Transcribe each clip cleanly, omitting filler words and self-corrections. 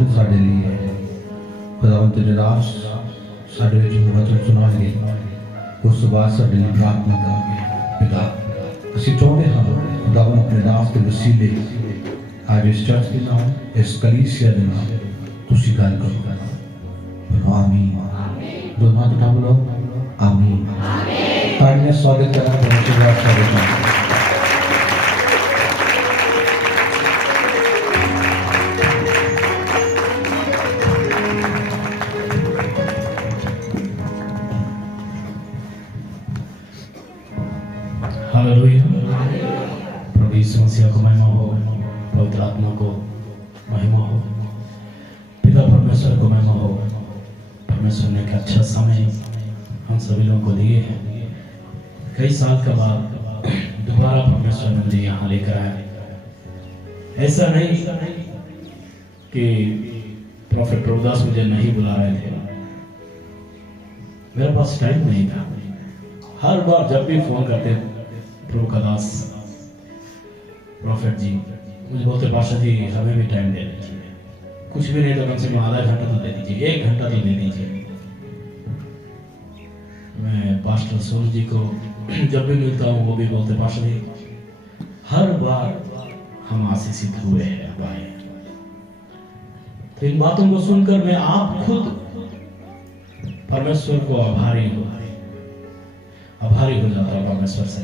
बिल्कुल साढ़े लिए है। खुदावंद तेरे दास साढ़े विच वचन सुनाएंगे, उस बाद साढ़े लिए प्रार्थना करेंगे। पिता ਅਸੀਂ ਚਾਹੁੰਦੇ ਹਾਂ खुदावंद अपने दास के वसीले आज इस चर्च के नाम इस कलीसिया के नाम तुसी गल करो। आमीन। दोनों हाथ उठा लो। आमीन। तालियां स्वागत करना परमेश्वर का स्वागत। हालेलुया। प्रभु यीशु मसीह को महिमा हो, पवित्र आत्मा को महिमा हो, पिता परमेश्वर को महिमा हो। परमेश्वर ने एक अच्छा समय हम सभी लोगों को दिए हैं। कई साल के बाद दोबारा परमेश्वर ने मुझे यहाँ लेकर आया। ऐसा नहीं कि प्रॉफेट प्रभुदास मुझे नहीं बुला रहे थे, मेरे पास टाइम नहीं था। हर बार जब भी फोन करते प्रभु का दास प्रॉफेट जी मुझे बोलते पाशा जी हमें भी टाइम दे दीजिए, कुछ भी नहीं तो कम से कम आधा घंटा तो दे दीजिए, 1 घंटा तो दे दीजिए। मैं पास्टर सूरज जी को जब भी मिलता हूँ वो भी बोलते पाशा जी हर बार हम आशीषित हुए हैं पाए। तो इन बातों को सुनकर मैं आप खुद परमेश्वर को आभारी हो जाता है परमेश्वर से।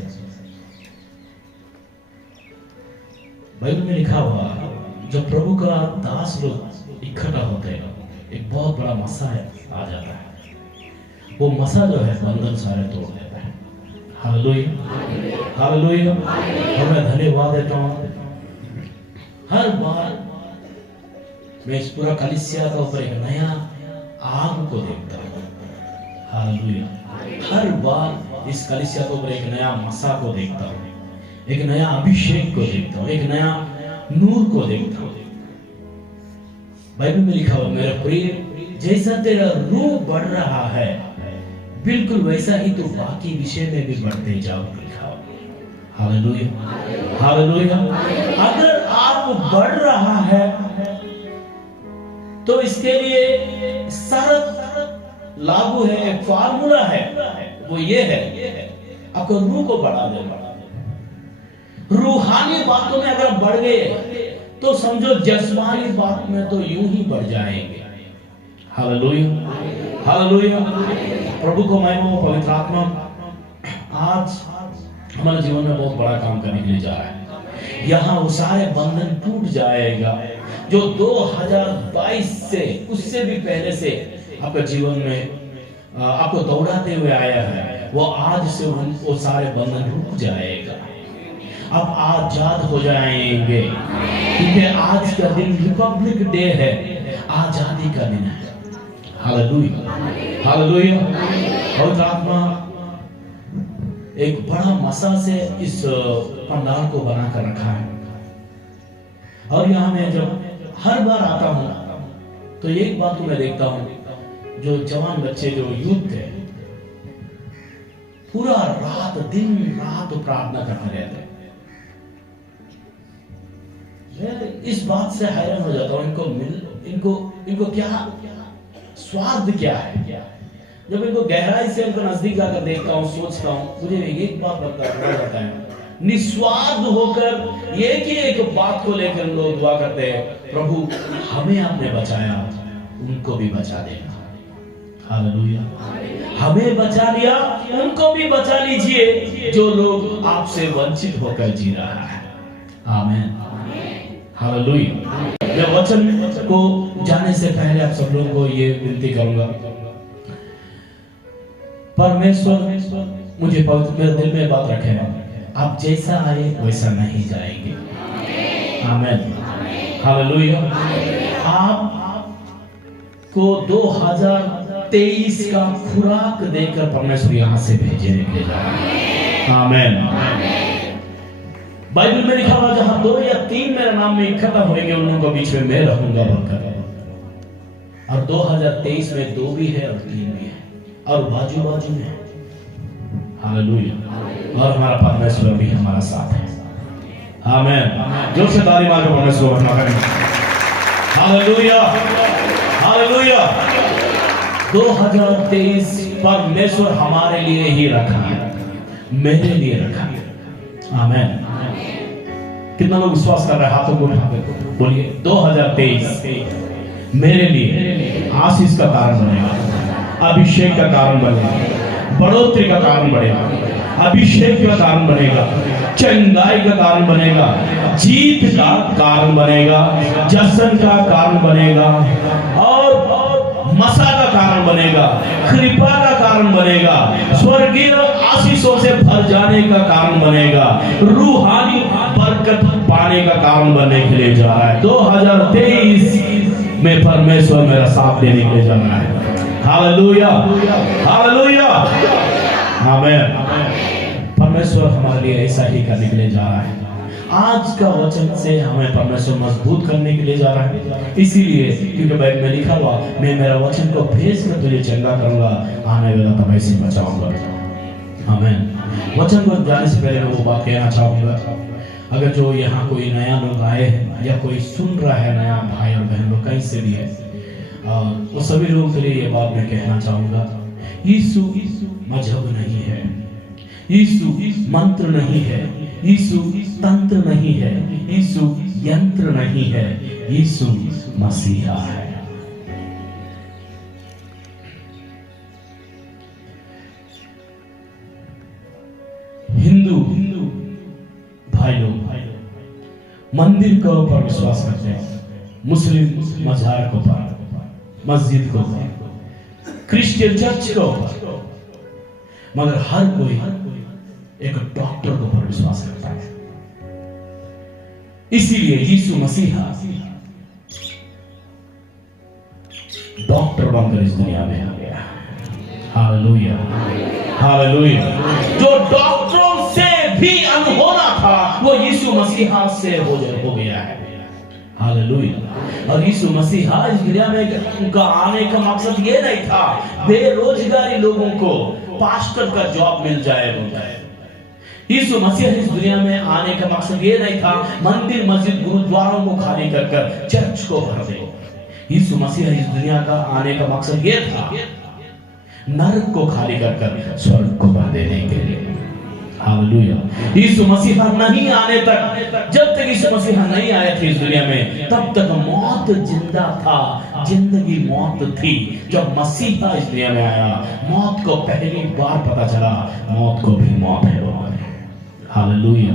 बाइबल में लिखा हुआ जब प्रभु का दास लोग इकट्ठा होते हैं एक बहुत बड़ा मसा आ जाता है। वो मसा जो है बंधन सारे तोड़ देता है। Hallelujah hallelujah. और मैं धन्यवाद देता हूँ हर बार मैं इस पूरा कलीसिया का ऊपर एक नया आग को देखता हूँ। हालेलुया। हर बार इस कलीसिया के ऊपर एक नया मसा को देखता हूँ, एक नया अभिषेक को देखता हूँ, एक नया नूर को देखता हूँ। बाइबल में लिखा हुआ मेरे प्रिय जैसा तेरा रूह बढ़ रहा है बिल्कुल वैसा ही तो बाकी विषय में भी बढ़ते जाओ लिखा हुआ। Hallelujah hallelujah. अगर आप बढ़ रहा है तो इसके लिए शर्त लागू है, एक फार्मूला है, वो ये है आपको रूह को बढ़ा देना। रूहानी बातों में अगर बढ़ गए तो समझो जस्मानी बात में तो यूं ही बढ़ जाएंगे। Hallelujah hallelujah. प्रभु को महिमा हो। पवित्र आत्मा आज हमारे जीवन में बहुत बड़ा काम करने के लिए जा रहा है। यहाँ वो सारे बंधन टूट जाएगा जो 2022 से उससे भी पहले से आपके जीवन में आपको दौड़ाते हुए आया है, वो आज से वो सारे बंधन टूट जाएगा। आप आजाद हो जाएंगे क्योंकि आज का दिन रिपब्लिक डे है, आजादी का दिन है। Hallelujah hallelujah. पवित्र आत्मा एक बड़ा मसा से इस पंडाल को बनाकर रखा है। और यहाँ मैं जब हर बार आता हूँ तो एक बात मैं देखता हूँ, जो जवान बच्चे जो यूथ थे पूरा रात दिन रात प्रार्थना करते रहते हैं। इस बात से हैरान हो जाता हूँ इनको क्या स्वार्थ क्या है। जब इनको गहराई से इनको नजदीक जाकर देखता हूँ सोचता हूँ मुझे एक बात बताता है, निस्वार्थ होकर एक बात को लेकर लोग दुआ करते हैं, प्रभु हमें आपने बचाया उनको भी बचा देना। हालेलुया। हमें बचा लिया उनको भी बचा लीजिए जो लोग आपसे वंचित होकर जी रहा है। आमीन हालेलुया। मैं वचन को जाने से पहले आप सब लोगों को ये विनती करूंगा, परमेश्वर मुझे मेरे दिल में बात रखे, आप जैसा आए वैसा नहीं जाएंगे। आमीन हालेलुया। आपको 2023 का खुराक देकर परमेश्वर यहाँ से भेजने के लिए। आमीन। बाइबल में लिखा हुआ जहां 2 या 3 मेरे नाम में इकट्ठा होंगे उन लोगों के बीच में मैं रहूंगा बोलकर। और 2023 में 2 भी है और 3 भी है और बाजू बाजू में। हालेलुया। और हमारा परमेश्वर भी हमारा साथ है। आमीन। जोर से ताली मार के परमेश्वर को महिमा करें। Hallelujah, hallelujah. 2023 परमेश्वर हमारे लिए ही रखा है, मेरे लिए रखा है। आमेन। कितना लोग विश्वास कर रहे हैं? हाथों को उठा के बोलिए, 2023 मेरे लिए आशीष का कारण बनेगा, अभिषेक का कारण बनेगा, बढ़ोतरी का कारण बनेगा, अभिषेक का कारण बनेगा, चंगाई का कारण बनेगा, जीत का कारण बनेगा, जश्न का कारण बनेगा, और मसा का कारण बनेगा, कृपा का कारण बनेगा, स्वर्गीय आशीषों से भर जाने का कारण बनेगा, रूहानी बरकत पाने का कारण बनने के लिए जा रहा है। 2023 में परमेश्वर मेरा साथ देने के लिए जा रहा है। हालेलुया, हालेलुया, आमीन। परमेश्वर हमारे लिए ऐसा ही करने के लिए जा रहा है। आज का वचन से हमें परमेश्वर मजबूत करने के लिए जा रहा है, इसीलिए क्योंकि बाइबल में लिखा हुआ, मैं मेरा वचन को भेज कर तुझे चंगा करूंगा, आने वाला तब से बचाऊंगा। आमीन। वचन को जाने से पहले मैं वो बात कहना चाहूंगा, अगर जो यहाँ कोई नया लोग आए हैं या कोई सुन रहा है, नया भाई और बहन लोग कहीं से भी है, वो सभी लोगों के लिए ये बात मैं कहना चाहूंगा, यीशु मजहब नहीं है, यीशु मंत्र नहीं है, यीशु तंत्र नहीं है, यीशु यंत्र नहीं है, यीशु मसीहा है। हिंदू भाई लोग मंदिर के ऊपर विश्वास करते हैं, मुस्लिम मजार के ऊपर, मस्जिद के ऊपर, क्रिश्चियन चर्च के ऊपर, मगर हर कोई एक डॉक्टर के ऊपर विश्वास करता है। इसीलिए यीशु मसीहा डॉक्टर बनकर इस दुनिया में आ गया। Hallelujah, hallelujah. जो डॉक्टरों से भी अनहोना था, वो यीशु मसीहा से हो गया है। हालेलुया। और यीशु मसीहा इस दुनिया में, उनका आने का मकसद ये नहीं था बेरोजगारी लोगों को पास्टर का जॉब मिल जाए। यीशु मसीह इस दुनिया में आने का मकसद ये नहीं था मंदिर मस्जिद गुरुद्वारों को खाली कर कर चर्च को भर दे। यीशु मसीह इस दुनिया का आने का मकसद ये था नरक को खाली कर कर स्वर्ग को भर देने के लिए। हालेलुया। यीशु मसीह नहीं आने तक, जब तक यीशु मसीह नहीं आए थे इस दुनिया में, तब तक मौत जिंदा था, जिंदगी मौत थी। जब मसीहा इस दुनिया में आया, मौत को पहली बार पता चला मौत को भी मौत है। Hallelujah,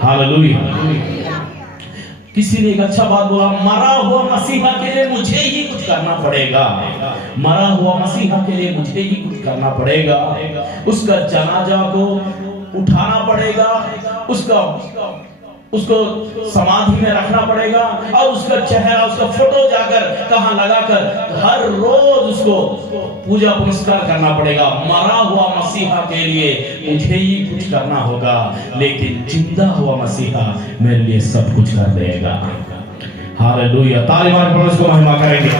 hallelujah. किसी ने एक अच्छा बात बोला, मरा हुआ मसीहा के लिए मुझे ही कुछ करना पड़ेगा, मरा हुआ मसीहा के लिए मुझे ही कुछ करना पड़ेगा। उसका जनाजा को उठाना पड़ेगा, उसको समाधि में रखना पड़ेगा, और उसका चेहरा, उसका फोटो जाकर कहां लगाकर हर रोज उसको पूजा पुरस्कार करना पड़ेगा। मरा हुआ मसीहा के लिए मुझे ही कुछ करना होगा, लेकिन जिंदा हुआ मसीहा मेरे लिए सब कुछ कर देगा। हालेलुया। तालिबान पर उसको महिमा करेंगे।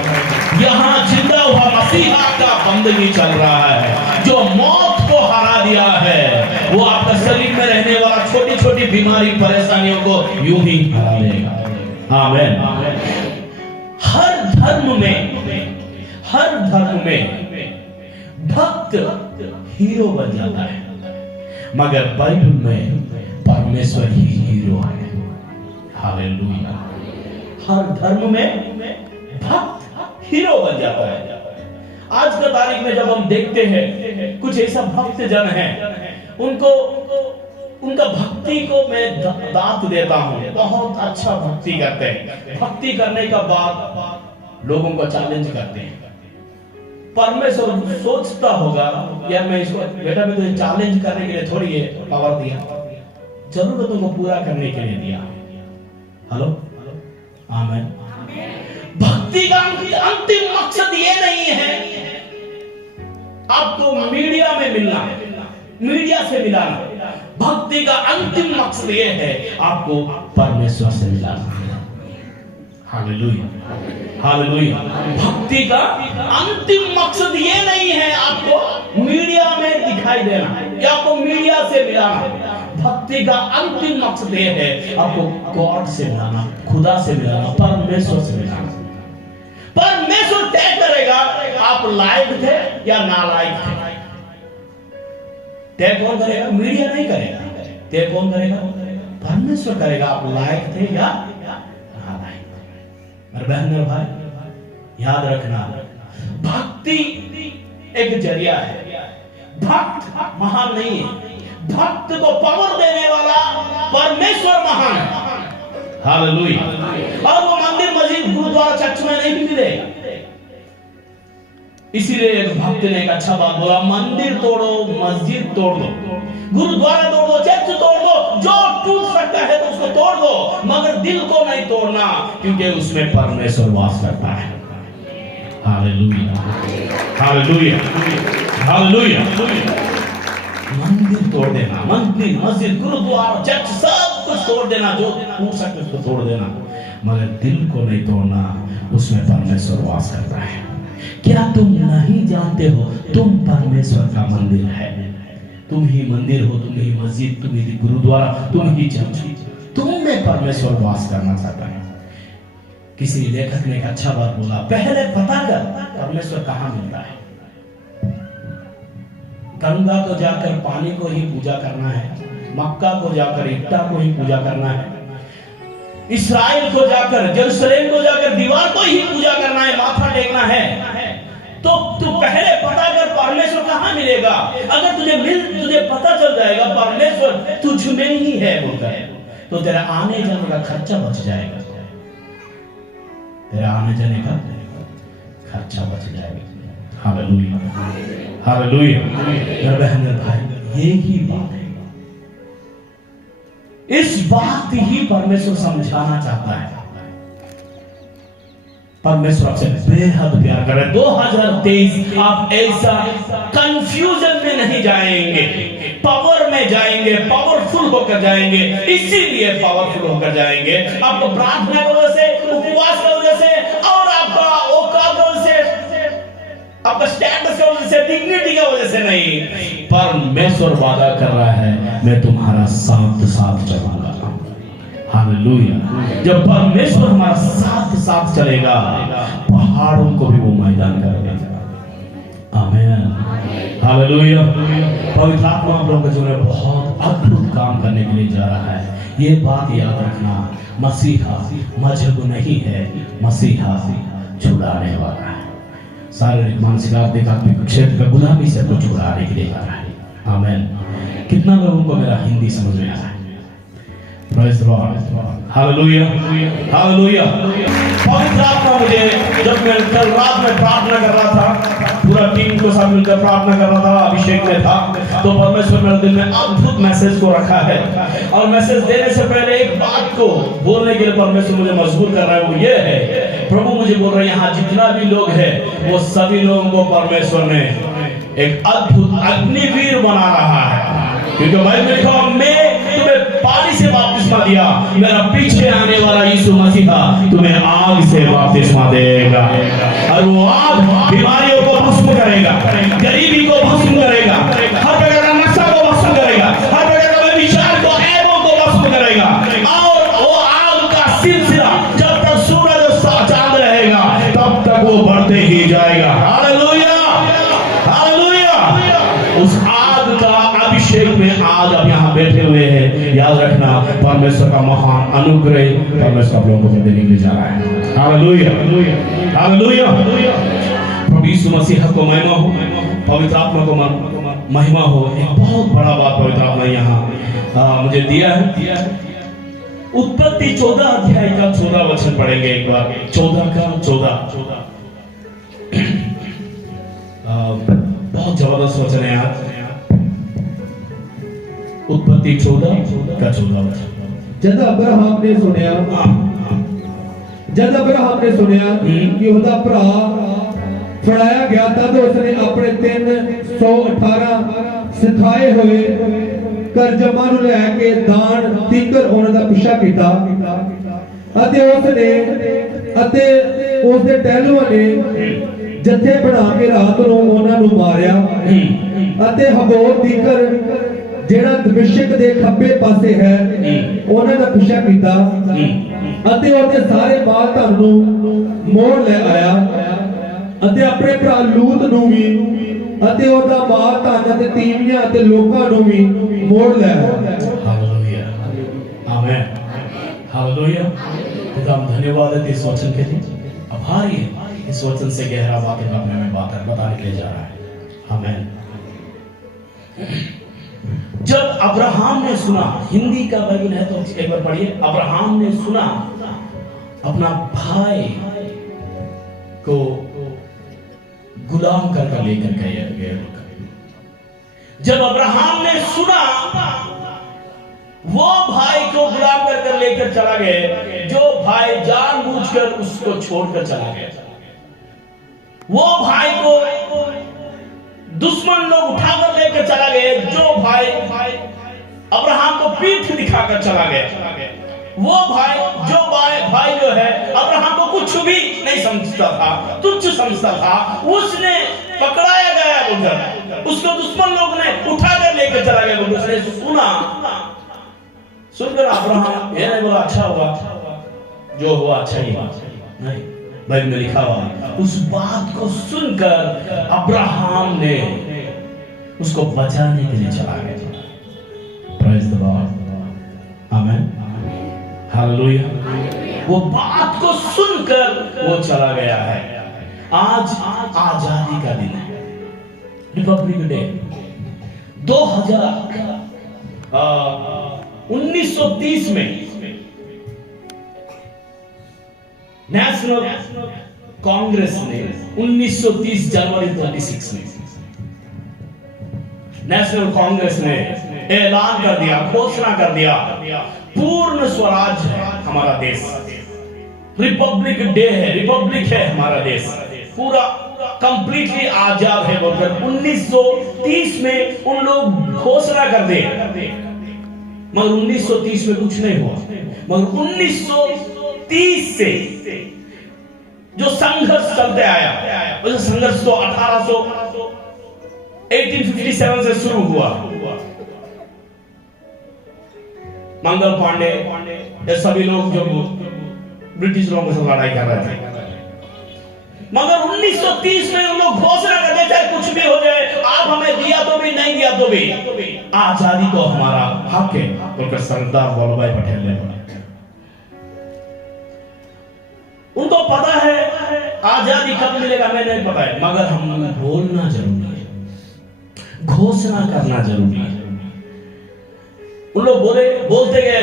यहाँ जिंदा हुआ मसीहा का बंदगी चल रहा है, जो मौत को हरा दिया है, वो आपका शरीर में रहने वाला छोटी छोटी बीमारी परेशानियों को यूं ही हरा देगा। आमीन। हर धर्म में भक्त हीरो बन जाता है, मगर बाइबल में परमेश्वर ही हीरो है। हालेलुया। हर धर्म में भक्त हीरो बन जाता है। आज का तारीख में जब हम देखते हैं कुछ ऐसा भक्त जन है, उनका भक्ति को मैं दात देता हूं, बहुत अच्छा भक्ति करते हैं। भक्ति करने का बाद लोगों को चैलेंज करते हैं। परमेश्वर सोचता होगा, यार मैं इसको, बेटा मैं तुझे चैलेंज करने के लिए थोड़ी ये पावर दिया, जरूरतों को पूरा करने के लिए दिया। हेलो, आमीन। भक्ति का अंतिम मकसद ये नहीं है आपको मीडिया में मिलना, मीडिया से मिलाना। भक्ति का अंतिम मकसद ये है आपको परमेश्वर से मिलाना। Hallelujah, hallelujah. भक्ति का अंतिम मकसद ये नहीं है आपको मीडिया में दिखाई देना या आपको मीडिया से मिलाना। भक्ति का अंतिम मकसद ये है आपको गॉड से मिलाना, खुदा से मिलाना, परमेश्वर से मिलाना। आप लायक थे या नालायक थे? तय कौन करेगा? मीडिया नहीं करेगा। तय कौन करेगा? परमेश्वर करेगा। आप लायक थे या नालायक थे। मेरे बहन और भाई, याद रखना, भक्ति एक जरिया है। भक्त महान नहीं है, भक्त को पावर देने वाला परमेश्वर महान है। हालेलुया। और वो मंदिर, मस्जिद, गुरुद्वारा, चर्च में नहीं मिलेगा। इसीलिए एक भक्त ने एक अच्छा बात बोला, मंदिर तोड़ो, मस्जिद तोड़ दो, गुरुद्वारा तोड़ दो, चर्च तोड़ दो, जो टूट सकता है तो उसको तोड़ दो, मगर दिल को नहीं तोड़ना, क्योंकि उसमें परमेश्वर वास करता है। Hallelujah, hallelujah, hallelujah. मंदिर तोड़ देना, मंदिर, मस्जिद, गुरुद्वारा, चर्च, सब कुछ तोड़ देना, जो टूट सकता है उसको तोड़ देना, मगर दिल को नहीं तोड़ना, उसमें परमेश्वर वास करता है। क्या तुम नहीं जानते हो तुम परमेश्वर का मंदिर है? तुम ही मंदिर हो, तुम ही मस्जिद, तुम ही गुरुद्वारा, तुम ही चर्च, तुम में परमेश्वर वास करना चाहता है। किसी लेखक ने एक अच्छा बात बोला, पहले पता कर परमेश्वर कहाँ मिलता है। गंगा को जाकर पानी को ही पूजा करना है, मक्का को जाकर ईटा को ही पूजा करना है, इस्राएल को जाकर, यरूशलेम को जाकर दीवार को ही पूजा करना है, माथा टेकना है। तो तू पहले पता कर परमेश्वर कहाँ मिलेगा। अगर तुझे पता चल जाएगा परमेश्वर तुझ में ही है बोलकर, तो तेरा आने जाने का खर्चा बच जाएगा, तेरा आने जाने का खर्चा बच जाएगा। Hallelujah, hallelujah. मेरे बहन भाई, ये ही बात है, इस बात ही परमेश्वर समझाना चाहता है। परमेश्वर आपसे बेहद प्यार कर रहा है। 2023 आप ऐसा कंफ्यूजन में नहीं जाएंगे, पावर में जाएंगे, पावरफुल होकर जाएंगे। इसीलिए पावरफुल होकर जाएंगे। आपको प्रार्थना की वजह से, उपवास की वजह से, और आपका औकात की वजह से, आपका स्टेटस की वजह से, डिग्निटी की वजह से नहीं। परमेश्वर वादा कर रहा है, मैं तुम्हारा साथ साथ चलूंगा। हालेलुया। जब परमेश्वर हमारा साथ साथ चलेगा, पहाड़ों को भी वो मैदान कर देगा। आमीन, हालेलुया। पवित्र आत्मा आप लोगों के जीवन में बहुत अद्भुत काम करने के लिए जा रहा है। ये बात याद रखना, मसीहा मजहब नहीं है, मसीहा छुड़ाने वाला है। शारीरिक, मानसिक, आर्थिक, आत्मिक क्षेत्र का गुलामी से आपको छुड़ाने के लिए जा रहा है। आमीन। कितना लोगों को मेरा हिंदी समझ में आ रहा है? Praise the Lord. Hallelujah. Hallelujah. पवित्र आत्मा मुझे, जब मैं कल रात में प्रार्थना कर रहा था, पूरा टीम को साथ मिलकर प्रार्थना कर रहा था, अभिषेक में था, तो परमेश्वर मेरे दिल में अद्भुत मैसेज को रखा है। और मैसेज देने से पहले एक बात को बोलने के लिए परमेश्वर मुझे मजबूर कर रहा है, वो ये है, प्रभु मुझे बोल रहे हैं, यहाँ जितना भी लोग हैं, वो सभी लोगों को परमेश्वर ने एक अद्भुत अग्निवीर बना रहा है। क्योंकि भाई मैं लिखा, मैं तुम्हें पानी से बपतिस्मा दिया, मेरा पीछे आने वाला यीशु मसीह तुम्हें आग से बपतिस्मा देगा। और वो आग बीमारियों को भस्म करेगा, गरीबी को भस्म करेगा, हर प्रकार का नशा को भस्म करेगा, हर प्रकार का विचार को, ऐबों को भस्म करेगा। और वो आग का सिलसिला जब तक सूरज और चांद रहेगा, तब तक वो बढ़ते ही जाएगा। Hallelujah, hallelujah. उस आग का अभिषेक में आज आप यहाँ बैठे हुए हैं, याद रखना परमेश्वर का महान अनुग्रह परमेश्वर आप लोगों को देने के लिए जा रहा है। Hallelujah, hallelujah. प्रभु यीशु मसीह को महिमा हो, पवित्र आत्मा को महिमा हो। एक बहुत बड़ा बात पवित्र आत्मा यहाँ मुझे दिया है। उत्पत्ति 14 अध्याय का 14 वचन पढ़ेंगे एक बार। 14 का 14 बहुत जबरदस्त वचन है यार। उत्पत्ति 14 का 14 वचन। जब अब्राहम ने सुनिया कि उसका भरा छुड़ाया गया, तब उसने अपने 318 सिखाए हुए करजमा ਨੂੰ ਲੈ ਕੇ ਦਾਨ ਤੀਕਰ ਉਹਨਾਂ ਦਾ ਪਿੱਛਾ ਕੀਤਾ ਅਤੇ ਉਸਦੇ ਟਹਿਲੂਆਂ ਨੇ ਜੱਥੇ ਬਣਾ ਕੇ ਰਾਤ ਨੂੰ ਉਹਨਾਂ ਨੂੰ ਮਾਰਿਆ ਅਤੇ ਹਬੋਰ ਤੀਕਰ ਜਿਹੜਾ ਦਮਿਸ਼ਕ ਦੇ ਖੱਬੇ ਪਾਸੇ ਹੈ ਉਹਨਾਂ ਦਾ ਪਿੱਛਾ ਕੀਤਾ ਅਤੇ ਉਹਦੇ ਸਾਰੇ ਮਾਲ ਧਨ ਨੂੰ ਮੋੜ ਲੈ ਆਇਆ ਅਤੇ ਆਪਣੇ ਭਰਾ ਲੂਤ ਨੂੰ ਵੀ ਅਤੇ ਉਹਦਾ ਮਾਲ ਧਨ ਅਤੇ ਤੀਵੀਆਂ ਅਤੇ ਲੋਕਾਂ ਨੂੰ ਵੀ ਮੋੜ ਲੈ ਆਇਆ। हालेलुया, आमेन, हालेलुया। खुदा हम धन्यवाद देते इस वचन के लिए, आभारी है इस वचन से गहरा बातें अपने में बताने के लिए जा रहा है। आमेन। जब अब्राहम ने सुना, हिंदी का बाइबल है तो एक बार पढ़िए। अब्राहम ने सुना अपना भाई को गुलाम कर लेकर गए। जब अब्राहम ने सुना वो भाई को गुलाम कर लेकर चला गया, जो भाई जानबूझकर उसको छोड़कर चला गया, वो भाई को दुश्मन लोग उठाकर लेकर चला गया, जो भाई अब्राहम को पीठ दिखाकर चला गया, वो भाई जो है अब्राहम को कुछ भी नहीं समझता था, तुच्छ समझता था, उसने पकड़ाया गया बोलकर उसको दुश्मन लोग ने उठाकर लेकर चला गया। उसने सुनकर अब्राहम ये नहीं बोला अच्छा हुआ, जो हुआ अच्छा ही हुआ, नहीं, बाइबल में लिखा हुआ उस बात को सुनकर अब्राहम ने उसको बचाने के लिए चला गया। Praise the Lord, amen, hallelujah. वो बात को सुनकर वो चला गया है। आज आजादी का दिन है, रिपब्लिक डे 1930 में नेशनल कांग्रेस ने 1930 जनवरी 26 में नेशनल कांग्रेस ने ऐलान कर दिया, घोषणा कर दिया, पूर्ण स्वराज है हमारा देश, रिपब्लिक डे है, रिपब्लिक है हमारा देश, पूरा कंप्लीटली आजाद है बोलकर 1930 में उन लोग घोषणा कर दे। मगर 1930 में कुछ नहीं हुआ, मगर 1930 से जो संघर्ष चलते आया, वो संघर्ष तो 1857 से शुरू हुआ। मंगल पांडे ये सभी लोग जो ब्रिटिश लोगों से लड़ाई कर रहे थे, मगर 1930 में उन लोग घोषणा करते थे कुछ भी हो जाए, आप हमें दिया तो भी नहीं दिया तो भी आजादी तो हमारा हक है, तो सरदार वल्लभ भाई पटेल ने बोला। उनको पता है आजादी कब मिलेगा, हमें नहीं पता है, मगर हम बोलना जरूरी है, घोषणा करना जरूरी है। उन लोग बोलते गए,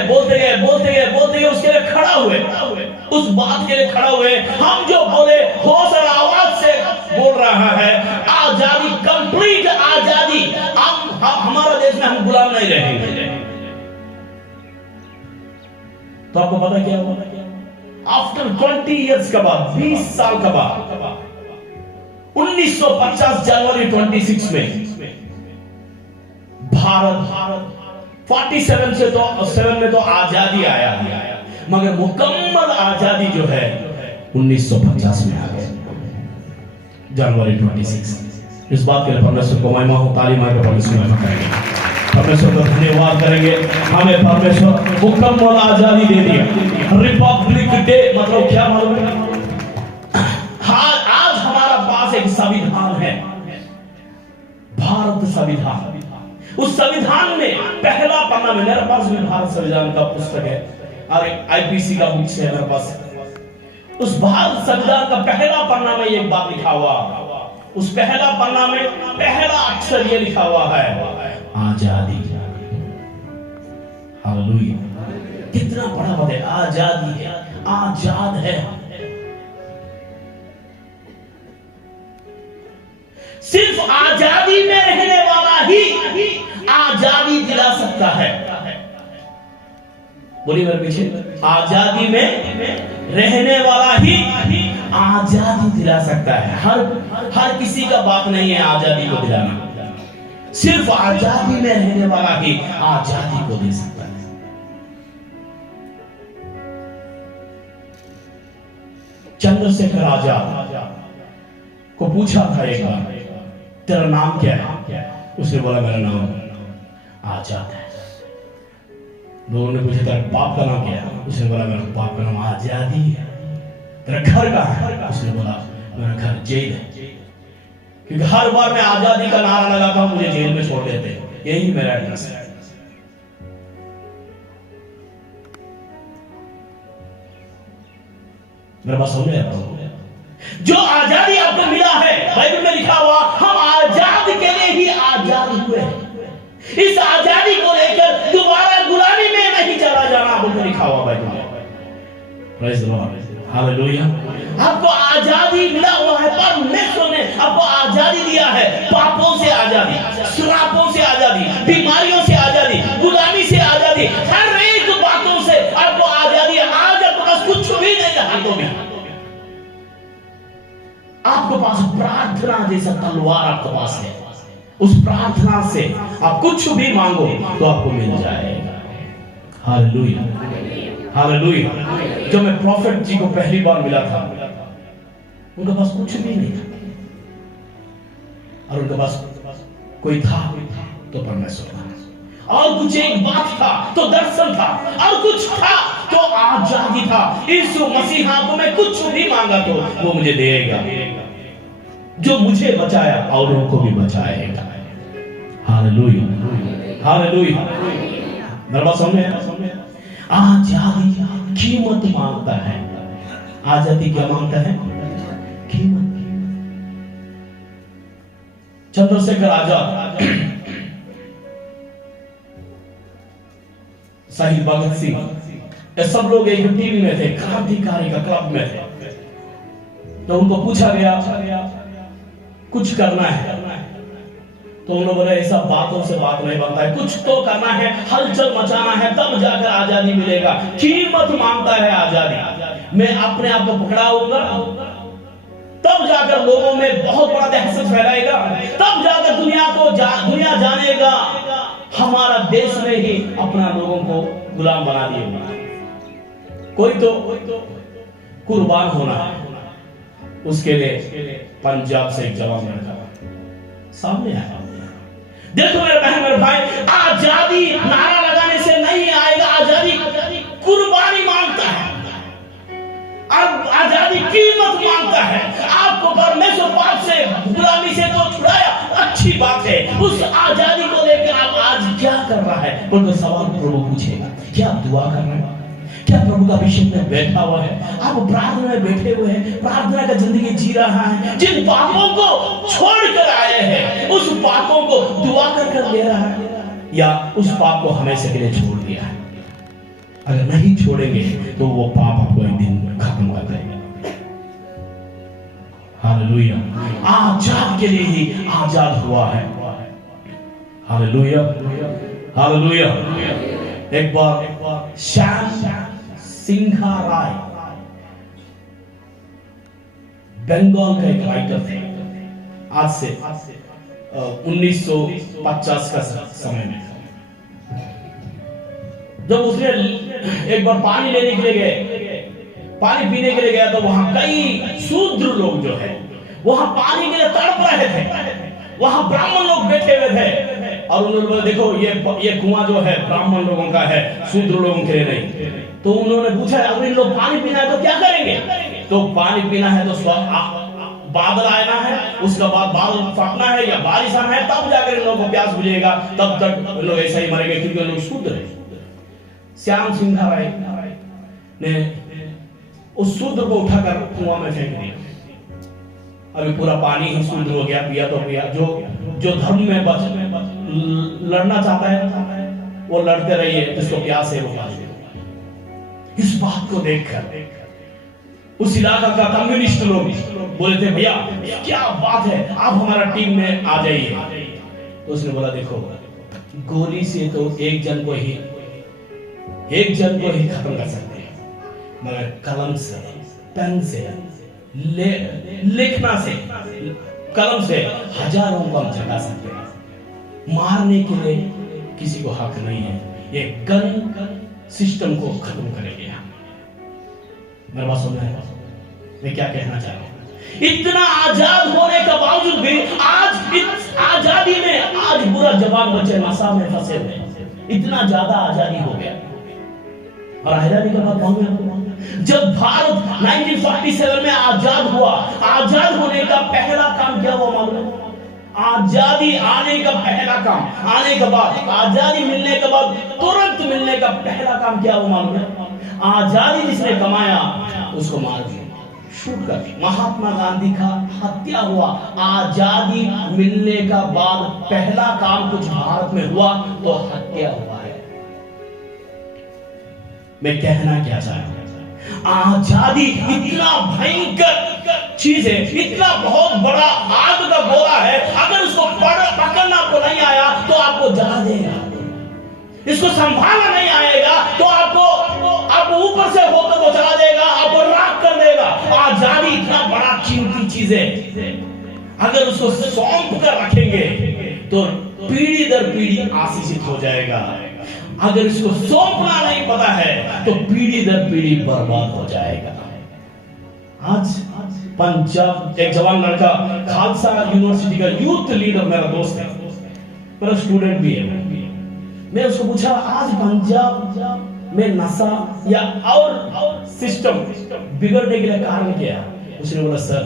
उसके लिए खड़ा हुए, उस बात के लिए खड़ा हुए। हम जो बोले होश और आवाज से बोल रहा है, आजादी, कंप्लीट आजादी, हमारा देश में हम गुलाम नहीं रहेंगे। तो आपको पता क्या हुआ? आफ्टर 20 इयर्स के बाद, 20 साल के बाद, 1950 जनवरी 26 में भारत 47 से तो 7 में तो आजादी आया, मगर मुकम्मल आजादी जो है 1950 में आ गई, जनवरी 26। इस बात के लिए परमेश्वर को महिमा हो, ताली मार के परमेश्वर महिमा करेंगे, परमेश्वर का धन्यवाद करेंगे। हमें परमेश्वर मुकम्मल आजादी दे दिया। रिपब्लिक डे मतलब क्या मालूम है? आज हमारा पास एक संविधान है, भारत संविधान। उस संविधान में पहला पन्ना में, मेरे पास भी भारत संविधान का पुस्तक है और आईपीसी का बुक है मेरे पास। उस भारत संविधान का पहला पन्ना में एक बात लिखा हुआ, उस पहला पन्ना में पहला अक्षर ये लिखा हुआ है, आजादी। हालेलुया, कितना बड़ा बात है, आजादी है, आजाद है। सिर्फ आजादी में रहने वाला ही आजादी दिला सकता है। बोलिए मेरे पीछे, आजादी में रहने वाला ही आजादी दिला सकता है। हर किसी का बात नहीं है आजादी को दिलाना, सिर्फ आजादी में रहने वाला ही आजादी को दे सकता है। चंद्रशेखर आजाद को पूछा था एक बार, तेरा नाम क्या है? उसने बोला मेरा नाम आजाद है। लोगों ने पूछा तेरा बाप का नाम क्या है? उसने बोला मेरा बाप का नाम आजादी है। तेरा घर कहाँ है? उसने बोला मेरा घर जेल है। क्योंकि हर बार मैं आजादी का नारा लगाता हूं, मुझे जेल में छोड़ देते हैं। यही मेरा एड्रेस है। मेरे पास समझ रहे हो? जो आजादी आपको मिला है, बाइबल में लिखा हुआ, हम आजाद के लिए ही आजाद हुए हैं। इस आजादी को लेकर दोबारा गुलामी में नहीं चला जाना, आपको लिखा हुआ बाइबल में। Praise the Lord, hallelujah. आपको आजादी मिला हुआ है, परमेश्वर ने आपको आजादी दिया है। पापों से आजादी, श्रापों से आजादी, बीमारियों से आजादी, गुलामी से आजादी, हर एक बातों से आपको आजादी है। आज आपके पास कुछ भी नहीं है हाथों में, आपके पास प्रार्थना जैसा तलवार आपके पास है। उस प्रार्थना से आप कुछ भी मांगो तो आपको मिल जाएगा। Hallelujah, hallelujah. जब मैं प्रॉफिट जी को पहली बार मिला था, उनके पास कुछ भी नहीं था, और उनके पास कोई था तो परमेश्वर था, और कुछ एक बात था तो दर्शन था, और कुछ था तो आजादी था। यीशु मसीहा को मैं कुछ भी मांगा तो वो मुझे देगा। जो मुझे बचाया औरों को भी बचाएगा। Hallelujah, hallelujah. मेरे बात समझ में? आजादी कीमत मांगता है। आजादी क्या मांगता है? कीमत। चंद्रशेखर आजाद, शहीद भगत सिंह, ये सब लोग एक टीम में थे, क्रांतिकारी का क्लब में थे। तो उनको पूछा गया कुछ करना है, तो उन लोगों ने ऐसा बातों से बात नहीं बनता है, कुछ तो करना है, हलचल मचाना है, तब जाकर आजादी मिलेगा। कीमत मांगता है आजादी। मैं अपने आप को पकड़ाऊंगा, तब जाकर लोगों में बहुत बड़ा दहशत फैलाएगा, तब जाकर दुनिया जानेगा हमारा देश में ही अपना लोगों को गुलाम बना दिया। कोई तो कुर्बान होना है, उसके लिए पंजाब से एक जवान लड़का सामने आया। देखो मेरे बहन मेरे भाई, आजादी नारा लगाने से नहीं आएगा। आजादी कुर्बानी मांगता है, और आजादी कीमत मांगता है। आपको परमेश्वर पाप से, गुलामी से तो छुड़ाया, अच्छी बात है। उस आजादी को लेकर आप आज क्या कर रहा है, तो सवाल प्रभु पूछेगा। क्या आप दुआ कर रहे हैं? क्या प्रभु का अभिषेक में बैठा हुआ है? आप प्रार्थना में बैठे हुए हैं, प्रार्थना का जिंदगी जी रहा है। जिन पापों को छोड़ कर आए हैं, उस पापों को दुआ कर ले रहा है, या उस पाप को हमेशा के लिए छोड़ दिया है? अगर नहीं छोड़ेंगे तो वो पाप आपको एक दिन खत्म कर देगा। हालेलुया। आजाद के लिए ही आजाद हुआ है। Hallelujah, hallelujah. एक बार श्याम सिंघा राय, बंगाल का एक राइटर थे, आज से 1950 का समय में, जब उसने एक बार पानी लेने के लिए गए, पानी पीने के लिए गया, तो वहां कई शूद्र लोग जो है वहां पानी के लिए तड़प रहे थे। वहां ब्राह्मण लोग बैठे हुए थे, और उन्होंने बोला देखो ये कुआं जो है ब्राह्मण लोगों का है, शूद्र लोगों के लिए नहीं। तो उन्होंने पूछा अगर इन लोग पानी पीना है तो क्या करेंगे? तो पानी पीना है तो बादल आना है, उसके बाद बादल फटना है या बारिश आना है, तब जाकर इन लोगों को प्यास बुझेगा, तब तक लोग ऐसा ही मरेंगे क्योंकि लोग शूद्र है। श्याम सिंघा राय ने उस शूद्र को उठाकर कुआं में फेंक दिया। अभी पूरा पानी ही शूद्र हो गया, पिया तो पिया। जो धर्म में लड़ना चाहता है वो लड़ते रहिए, जिसको प्यास है वो। इस बात को देखकर उस इलाका का कम्युनिस्ट लोग बोले थे भैया क्या बात है, आप हमारा टीम में आ जाइए। तो उसने बोला देखो, गोली से तो एक जन को ही खत्म कर सकते हैं, मगर कलम से, पेन से, लिखना से, कलम से हजारों को हम जगा सकते हैं। मारने के लिए किसी को हक नहीं है। ये गन सिस्टम को खत्म करेंगे। मेरे बात समझ रहे? मैं क्या कहना चाह रहा हूं? इतना आजाद होने के बावजूद भी आज इस आजादी में आज बुरा जवान बच्चे नशा में फंसे हुए। इतना ज्यादा आजादी हो गया। और आजादी के बाद जब भारत 1947 में आजाद हुआ, आजाद होने का पहला काम क्या हुआ मालूम है? आजादी आने का पहला काम, आने के बाद, आजादी मिलने के बाद तुरंत मिलने का पहला काम क्या वो मालूम है? आजादी जिसने कमाया उसको मार दिया, शूट कर दिया। महात्मा गांधी का हत्या हुआ। आजादी मिलने का बाद पहला काम कुछ भारत में हुआ तो हत्या हुआ है। मैं कहना क्या चाहता हूं, आजादी इतना भयंकर चीज है, इतना बहुत बड़ा आग का गोला है। अगर उसको पकड़ना आपको नहीं आया तो आपको जला देगा, इसको संभालना नहीं आएगा तो आपको ऊपर से होकर वो चला देगा, आपको राख कर देगा। आजादी इतना बड़ा कीमती चीज है, अगर उसको सौंप कर रखेंगे तो पीढ़ी दर पीढ़ी आशीषित हो जाएगा। अगर इसको सौंपना नहीं पता है तो पीढ़ी दर पीढ़ी बर्बाद हो जाएगा। आज पंजाब एक जवान लड़का, खालसा यूनिवर्सिटी का यूथ लीडर, मेरा दोस्त है, मेरा स्टूडेंट भी है। मैं उसको पूछा, आज पंजाब में नशा या और सिस्टम बिगड़ने के लिए कारण क्या है? उसने बोला, सर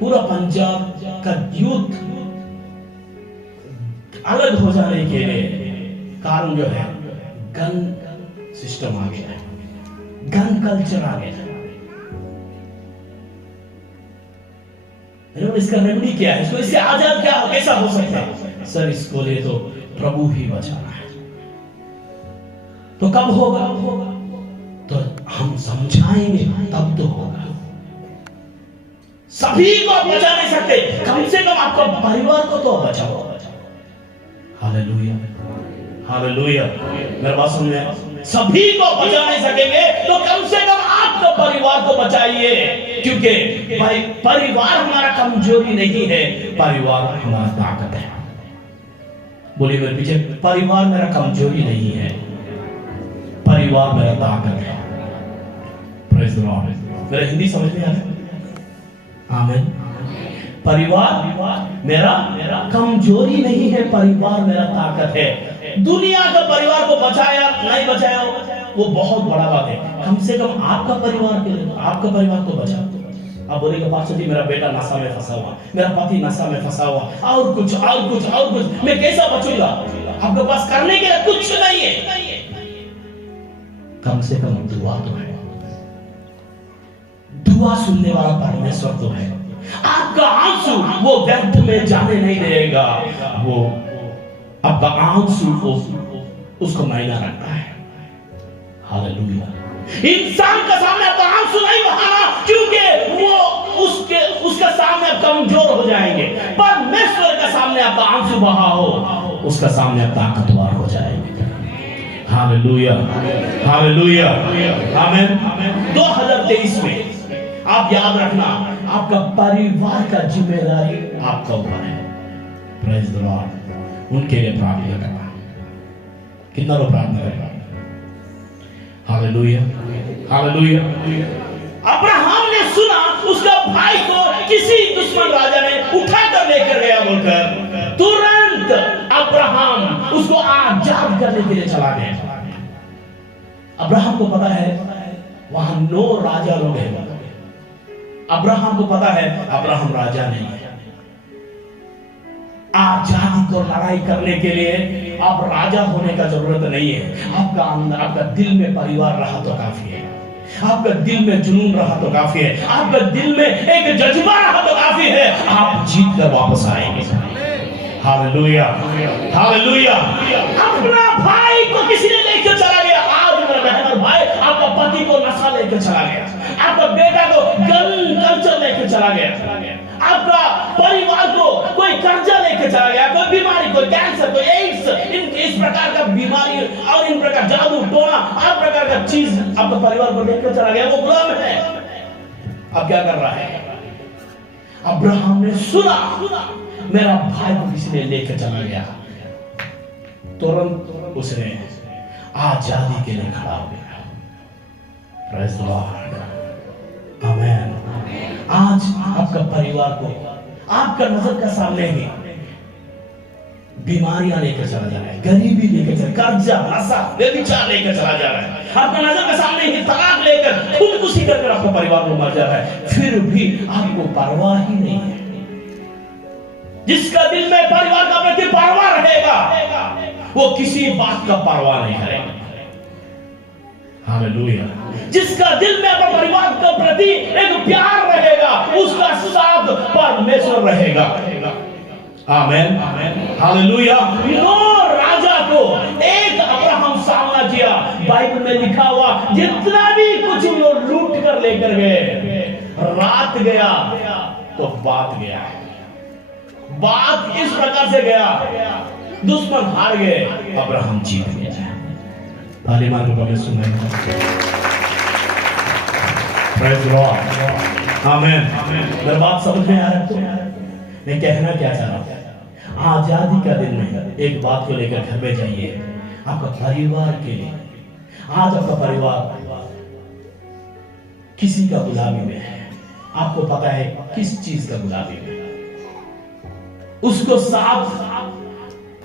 पूरा पंजाब का यूथ अलग हो जाने के लिए कारण जो है गन सिस्टम आ गया है, गन कल्चर आ गया है। इसका रेमेडी क्या है? इसको इससे आजाद क्या कैसा हो सकता है? सर इसको लिए तो प्रभु ही बचाना है। तो कब होगा? तो हम समझाएंगे तब तो होगा। सभी को आप बचा नहीं सकते, कम से कम आपका परिवार को तो बचाओ। Hallelujah, hallelujah. मेरे बात सुन रहे? सभी को बचा नहीं सकेंगे तो कम से कम आपका परिवार को बचाइए, क्योंकि भाई परिवार हमारा कमजोरी नहीं है, परिवार हमारा ताकत है। बोलिए मेरे पीछे, परिवार मेरा कमजोरी नहीं है, परिवार मेरा ताकत है। Praise the Lord. मेरा हिंदी समझ में आता है? आमीन। परिवार मेरा कमजोरी नहीं है, परिवार मेरा ताकत है। दुनिया का परिवार को बचाया नहीं बचाया वो बहुत बड़ा बात है, कम से कम आपका परिवार को बचाओ। आप बोलेंगे पास्टर जी मेरा बेटा नशा में फंसा हुआ, मेरा पति नशा में फंसा हुआ, और कुछ, मैं कैसा बचूंगा? आपके पास करने के लिए कुछ नहीं है, कम से कम दुआ तो है। दुआ सुनने वाला परमेश्वर तो है। आपका आंसू वो व्यर्थ में जाने नहीं देगा, वो आपका आंसू को उसको मायना रखता है। हालेलुया। इंसान का सामने आपका आंसू नहीं बहाना, क्योंकि वो उसके सामने आप कमजोर हो जाएंगे। परमेश्वर के सामने आपका आंसू बहा हो, उसका सामने आप ताकतवर हो जाएंगे। हालेलुया, हालेलुया, आमीन। 2023 में आप याद रखना, आपका परिवार का जिम्मेदारी आपका ऊपर है। Praise the Lord. उनके लिए प्रार्थना करना, कितना लोग प्रार्थना करेगा? Hallelujah, hallelujah. अब्राहम ने सुना उसका भाई को किसी दुश्मन राजा ने उठाकर लेकर गया बोलकर, तुरंत अब्राहम उसको आजाद करने के लिए चला गया। अब्राहम को पता है वहां 9 राजा लोग हैं। अब्राहम को पता है अब्राहम राजा नहीं है। आजादी को लड़ाई करने के लिए आप राजा होने का जरूरत नहीं है। आपका अंदर, आपका दिल में परिवार रहा तो काफी है, आपका दिल में जुनून रहा तो काफी है, आपका दिल में एक जज्बा रहा तो काफी है। आप जीत कर वापस आएंगे। Hallelujah, hallelujah. अपना भाई को किसी ने लेकर चला गया। आज मेरा बहन और भाई, आपका पति को नशा लेकर चला गया, आपका बेटा को गन कल्चर लेकर चला गया, आपका परिवार को कोई कर्जा लेकर चला गया, कोई बीमारी, कोई कैंसर, कोई एड्स, इस प्रकार का बीमारी और इन प्रकार जादू टोना, हर प्रकार का चीज आपका परिवार को लेकर चला गया। वो गुलाम है। अब क्या कर रहा है? अब्राहम ने सुना मेरा भाई को किसी ने लेकर चला गया, तुरंत उसने आजादी के लिए खड़ा हो गया। प्रेज़ द लॉर्ड, आमीन। आज आपका परिवार को आपका नजर के सामने ही बीमारियां लेकर चला जा रहा है, गरीबी लेकर चला, कर्जा, नशा, व्यभिचार लेकर चला जा रहा है। आपका नजर के सामने ही तलाक लेकर खुदकुशी करके आपका परिवार को मर जा रहा है, फिर भी आपको परवाह ही नहीं है। जिसका दिल में परिवार का प्रति परवाह रहेगा, वो किसी बात का परवाह नहीं करेगा। हालेलुया। जिसका दिल में अपने परिवार के प्रति एक प्यार रहेगा, उसका साथ परमेश्वर रहेगा। आमीन। हालेलुया। नो राजा को एक अब्राहम सामना किया, बाइबल में लिखा हुआ जितना भी कुछ लोग लूट कर लेकर गए, रात गया तो बात गया। बात इस प्रकार से गया, दुश्मन हार गए, अब्राहम जीत गया। ताली मार के बोले सुनाई। Praise Lord. आमीन। मेरी बात समझ में आ रहा है? मैं कहना क्या चाह रहा हूं, आजादी का दिन में एक बात को लेकर घर में जाइए, आपका परिवार के लिए। आज आपका परिवार किसी का गुलामी में है, आपको पता है किस चीज का गुलामी में है। उसको साथ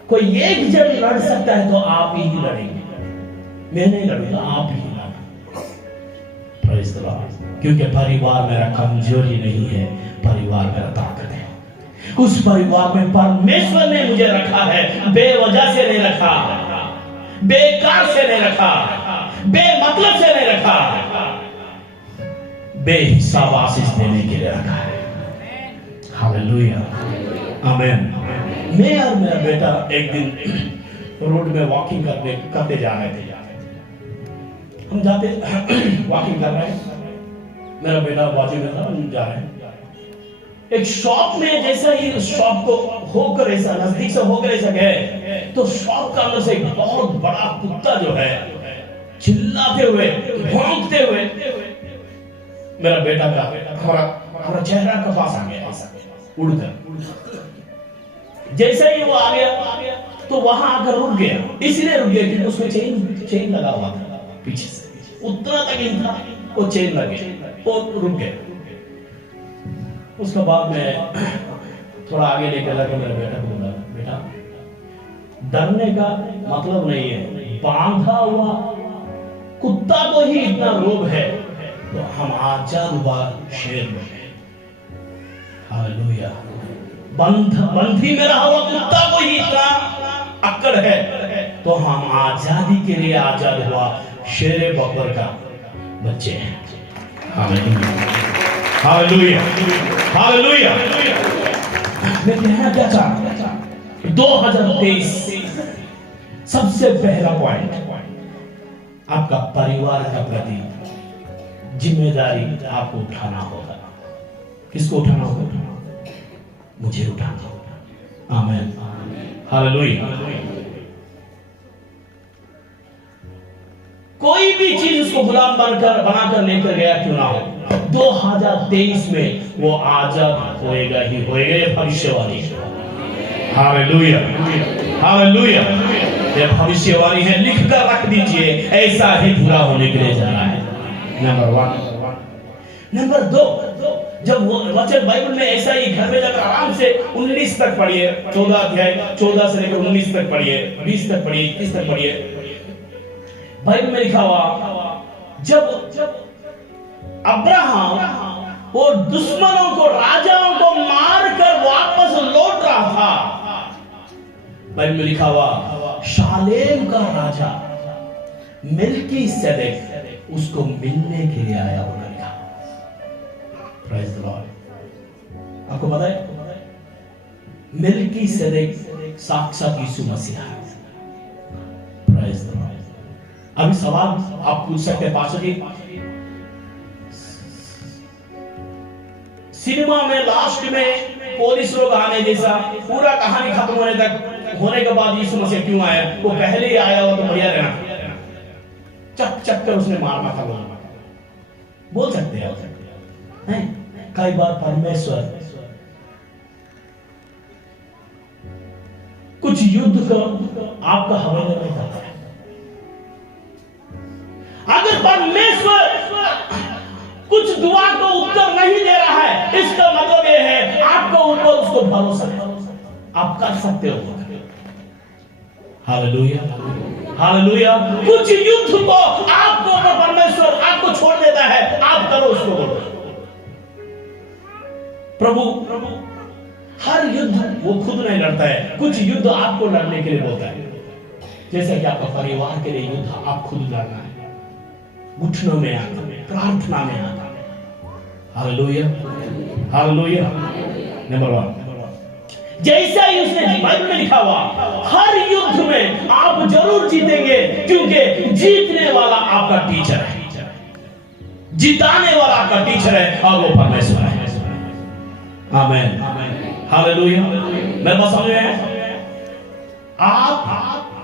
कोई एक जन लड़ सकता है तो आप ही लड़ेंगे, मैं नहीं लड़ूंगा, आप ही लड़ना। Praise the Lord. क्योंकि परिवार मेरा कमजोरी नहीं है, परिवार मेरा ताकत है। उस परिवार में परमेश्वर ने मुझे रखा है, बेवजह से नहीं रखा, बेकार से नहीं रखा, बेमतलब से नहीं रखा, बेहिसाब आशीष देने के लिए रखा है। हालेलुया। आमीन। मैं और मेरा बेटा एक दिन रोड में वॉकिंग करते जा रहे थे। हम जाते वॉकिंग कर रहे हैं, मेरा बेटा बाजू में था, हम जा रहे हैं। एक शॉप में जैसा ही शॉप को होकर ऐसा नजदीक से होकर ऐसा गए तो शॉप का अंदर से एक बहुत बड़ा कुत्ता जो है चिल्लाते हुए भौंकते हुए मेरा बेटा का हमारा चेहरा के पास आ गया, ऐसा उड़कर। जैसे ही वो आ गया तो वहां आकर रुक गया। इसलिए रुक गया क्योंकि उसमें चेन लगा हुआ था पीछे से, उतना तक ही था, वो चेन लगे, वो रुक गया। उसके बाद में थोड़ा आगे लेकर लगा, मेरे बेटा को बोला, बेटा डरने का मतलब नहीं है, बांधा हुआ कुत्ता को ही इतना रोग है तो हम आजाद हुआ शेर में है। हालेलुया। बंधी में रहा हुआ कुत्ता को ही इतना अक्कड़ है तो हम आजादी के लिए आजाद हुआ शेर बकर का बच्चे हैं। हालेलुया। हालेलुया। हालेलुया। मैं कहना क्या चाहता हूं, 2023 सबसे पहला पॉइंट, आपका परिवार का प्रति जिम्मेदारी आपको उठाना होगा। किसको उठाना होगा? मुझे उठाना होगा। आमीन। हालेलुया। कोई भी चीज उसको गुलाम बनाकर लेकर गया क्यों ना हो, 2023 में वो आजाद होएगा ही होएगा। ये भविष्यवाणी है। हालेलुया। हालेलुया। ये भविष्यवाणी है, लिख कर रख दीजिए, ऐसा ही पूरा होने के लिए जा रहा है। नंबर 1। नंबर 2, जब वो वचन बाइबल में ऐसा ही घर में जाकर आराम से 19 तक पढ़िए, 14 अध्याय 14 से लेकर 19 तक पढ़िए, 20 तक पढ़िए, 21 तक पढ़िए। बाइबल में लिखा हुआ जब अब्राहम और दुश्मनों को, राजाओं को मारकर वापस लौट रहा था, बाइबल में लिखा हुआ शालेम का राजा मेल्कीसेदेक उसको मिलने के लिए आया होगा। लिखा। Praise the Lord. आपको पता है मेल्कीसेदेक साक्षात यीशु मसीह है। Praise the Lord. अभी सवाल आप पूछ सकते हैं, पास्टर जी सिनेमा में लास्ट में पुलिस लोग आने जैसा पूरा कहानी खत्म होने के बाद यीशु मसीह क्यों आया? वो पहले ही आया हो तो बढ़िया रहना, चक चक कर उसने मारना था। बोल सकते हैं। कई बार परमेश्वर कुछ युद्ध को आपका हवाले में करता है। अगर परमेश्वर कुछ दुआ को उत्तर नहीं दे रहा है, इसका मतलब यह है आपका ऊपर उसको भरोसा है, आप कर सकते हो। हालेलुया। हालेलुया। कुछ युद्ध को आपको परमेश्वर आपको छोड़ देता है, आप करो उसको। बोलो प्रभु हर युद्ध वो खुद नहीं लड़ता है, कुछ युद्ध आपको लड़ने के लिए बोलता है। जैसे कि आपका परिवार के लिए युद्ध आप खुद लड़ना है, घुटनों में आना है, प्रार्थना में आना है। Hallelujah, hallelujah. नंबर 1, जैसा ही उसने बाइबल में लिखा हुआ, हर युद्ध में आप जरूर जीतेंगे, क्योंकि जीतने वाला आपका टीचर है, जिताने वाला आपका टीचर है, और वो परमेश्वर है। आमीन, हालेलुया। मेरे पास समझ में, आप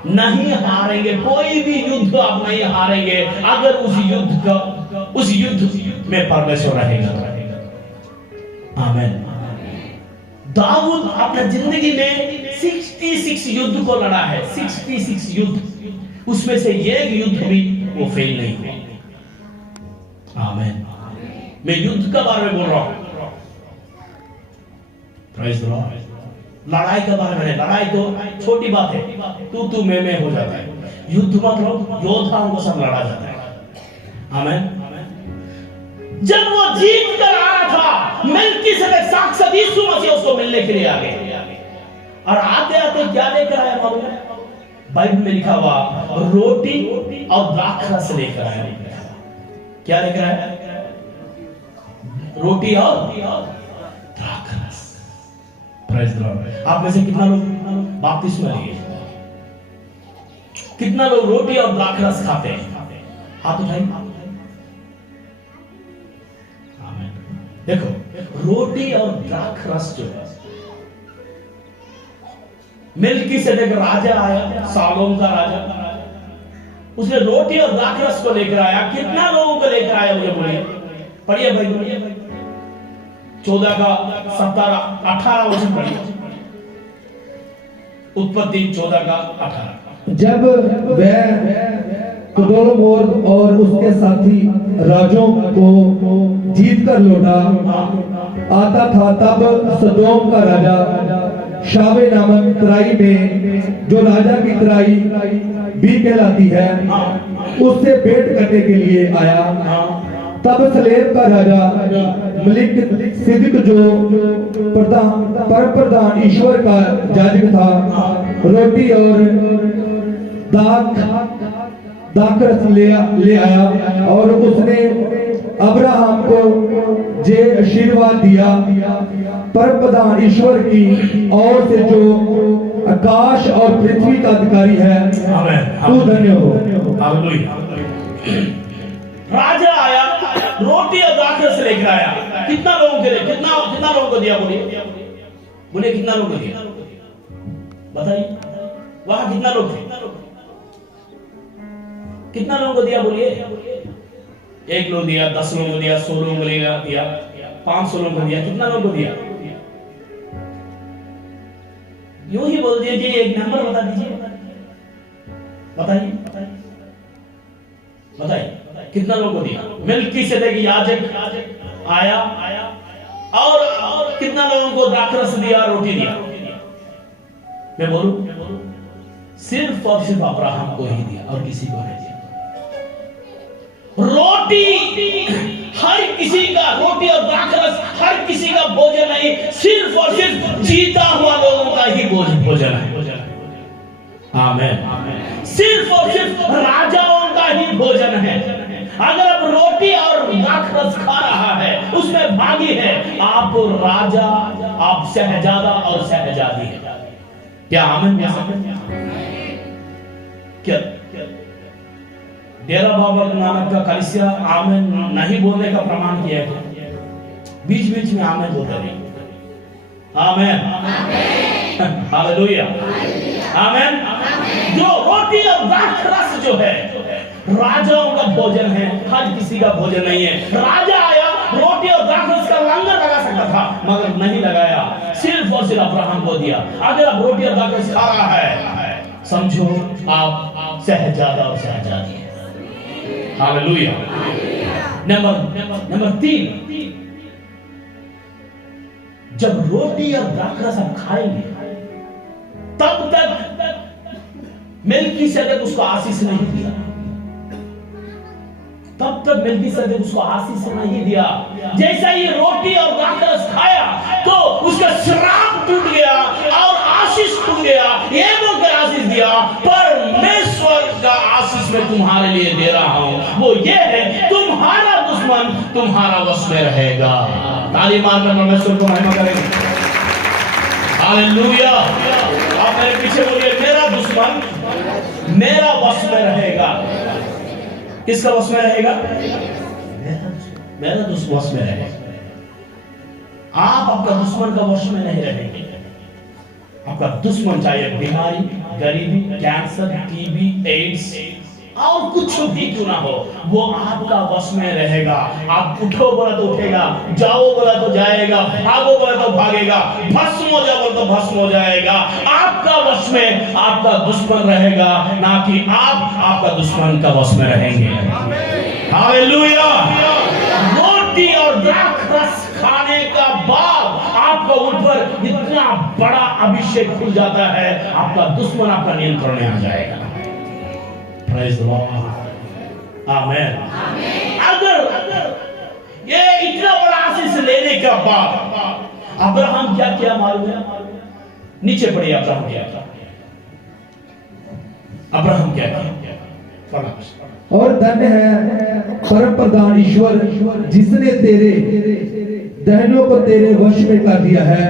नहीं हारेंगे, कोई भी युद्ध आप नहीं हारेंगे अगर उस युद्ध में परमेश्वर रहेगा। आमीन। दाऊद अपने जिंदगी में 66 युद्ध को लड़ा है, 66 युद्ध, उसमें से एक युद्ध भी वो फेल नहीं हुआ। आमीन। मैं युद्ध के बारे में बोल रहा हूं, प्रेज़ द लॉर्ड। लड़ाई के बारे में, लड़ाई तो छोटी बात है, तू मैं हो जाता है। युद्ध मतलब योद्धाओं को सब लड़ा जाता है। आमीन। जब वो जीत कर आ रहा था, मेल्कीसेदेक साक्षात यीशु मसीह उसको मिलने के लिए आ गए, और आते आते क्या लेकर आया मालूम है? बाइबल में लिखा हुआ रोटी और द्राक्षरस लेकर आया। क्या लेकर आया? रोटी और द्राक्षरस। Praise the Lord. आप में से कितना लोग बपतिस्मा लिए? कितना लोग रोटी और द्राक्षरस खाते हैं? हाथ उठाइए। देखो, रोटी और द्राक्षरस जो है, मेल्कीसेदेक राजा आया, शालोम का राजा, उसने रोटी और द्राक्षरस को लेकर आया। कितना लोगों को लेकर आया मुझे बोलिए? पढ़िए भाई, 14 का 17 18 वचन पढ़िए। उत्पत्ति 14 का 18। जब वह कुदोलमोर और उसके साथी राजों को जीत कर लौटा आता था, तब सदोम का राजा शावे नामक तराई में, जो राजा की तराई भी कहलाती है, उससे भेंट करने के लिए आया। तब सलेम का राजा मलिक सिद्क, जो परम प्रधान ईश्वर का याजक था, रोटी और दाखरस ले आया, और उसने अब्राहम को जे आशीर्वाद दिया, परम प्रधान ईश्वर की ओर से, जो आकाश और पृथ्वी का अधिकारी है, तू धन्य हो। राजा आया, रोटी और द्राक्षरस लेकर आया। कितना लोगों के लिए? कितना लोगों को दिया? बोलिए कितना लोगों को दिया? बताइए, वहां कितना लोग थे? कितना लोगों को दिया? बोलिए। 1 लोग दिया, 10 लोगों को दिया, 100 लोगों को दिया, 500 लोगों को दिया। कितना लोगों को दिया? यूं ही बोल दीजिए, एक नंबर बता दीजिए। बताइए कितना लोगों को दिया? मेल्कीसेदेक याजक आया, और कितना लोगों को द्राक्षरस दिया, रोटी दिया? मैं बोलूं, सिर्फ और सिर्फ अब्राहम को ही दिया, और किसी को नहीं दिया। रोटी हर किसी का, रोटी और द्राक्षरस हर किसी का भोजन नहीं, सिर्फ और सिर्फ जीता हुआ लोगों का ही भोजन है। आमीन। सिर्फ और सिर्फ राजाओं का ही भोजन है। अगर आप रोटी और द्राक्षरस खा रहा है, उसमें भागी है, आप राजा, आप शहजादा और शहजादी है। क्या आमीन? क्या डेरा बाबा नानक का कलिसिया आमीन नहीं बोलने का प्रमाण किया है? बीच बीच में आमीन बोलते रहिए। आमीन, हालेलुया, आमीन। जो रोटी और द्राक्षरस जो है, राजाओं का भोजन है, हर किसी का भोजन नहीं है। राजा आया, रोटी और द्राक्षरस का लंगर लगा सकता था, मगर नहीं लगाया, सिर्फ और सिर्फ अब्राहम को दिया। अगर आप रोटी और द्राक्षरस खा रहा है, समझो आप शहजादा और शहजादी है। हालेलुया। नंबर 3, जब रोटी और द्राक्षरस आप खाएंगे, तब तक मेल्कीसेदेक उसको आशीष नहीं दिया। तब तक मेल्कीसेदेक उसको आशीष नहीं दिया। जैसा ही रोटी और द्राक्षरस खाया, तो उसका श्राप लिए दे रहा हूं वो ये है, तुम्हारा दुश्मन तुम्हारा वश में रहेगा। ताली मारकर परमेश्वर को महिमा करेंगे। हालेलुया। आप मेरे पीछे बोलिए, मेरा दुश्मन मेरा वश में रहेगा। किसका वश में रहेगा? मेरा दुश्मन वश में रहेगा। आप आपका दुश्मन का वश में नहीं रहेंगे। आपका दुश्मन चाहे बीमारी, गरीबी, कैंसर, टीबी, एड्स और कुछ भी क्यों ना हो, वो आपका वश में रहेगा। आप उठो बोला तो उठेगा, जाओ बोला तो जाएगा, भागो बोला तो भागेगा, भस्म हो जाओ बोला तो भस्म हो जाएगा। आपका वश में आपका दुश्मन रहेगा, ना कि आप आपका दुश्मन का वश में रहेंगे। हालेलुया। रोटी और द्राक्षरस खाने का बाद आपका ऊपर इतना बड़ा अभिषेक खुल जाता है, आपका दुश्मन आपका नियंत्रण में आ जाएगा। Praise the Lord. आमेन। अगर ये इतना बड़ा आशीष लेने के बाद अब्राहम क्या किया मालूम है? नीचे पढ़िए अब्राहम क्या किया। अब्राहम क्या किया? पढ़ा। और धन्य है परम प्रधान ईश्वर जिसने तेरे दहनों को तेरे वश में कर दिया है।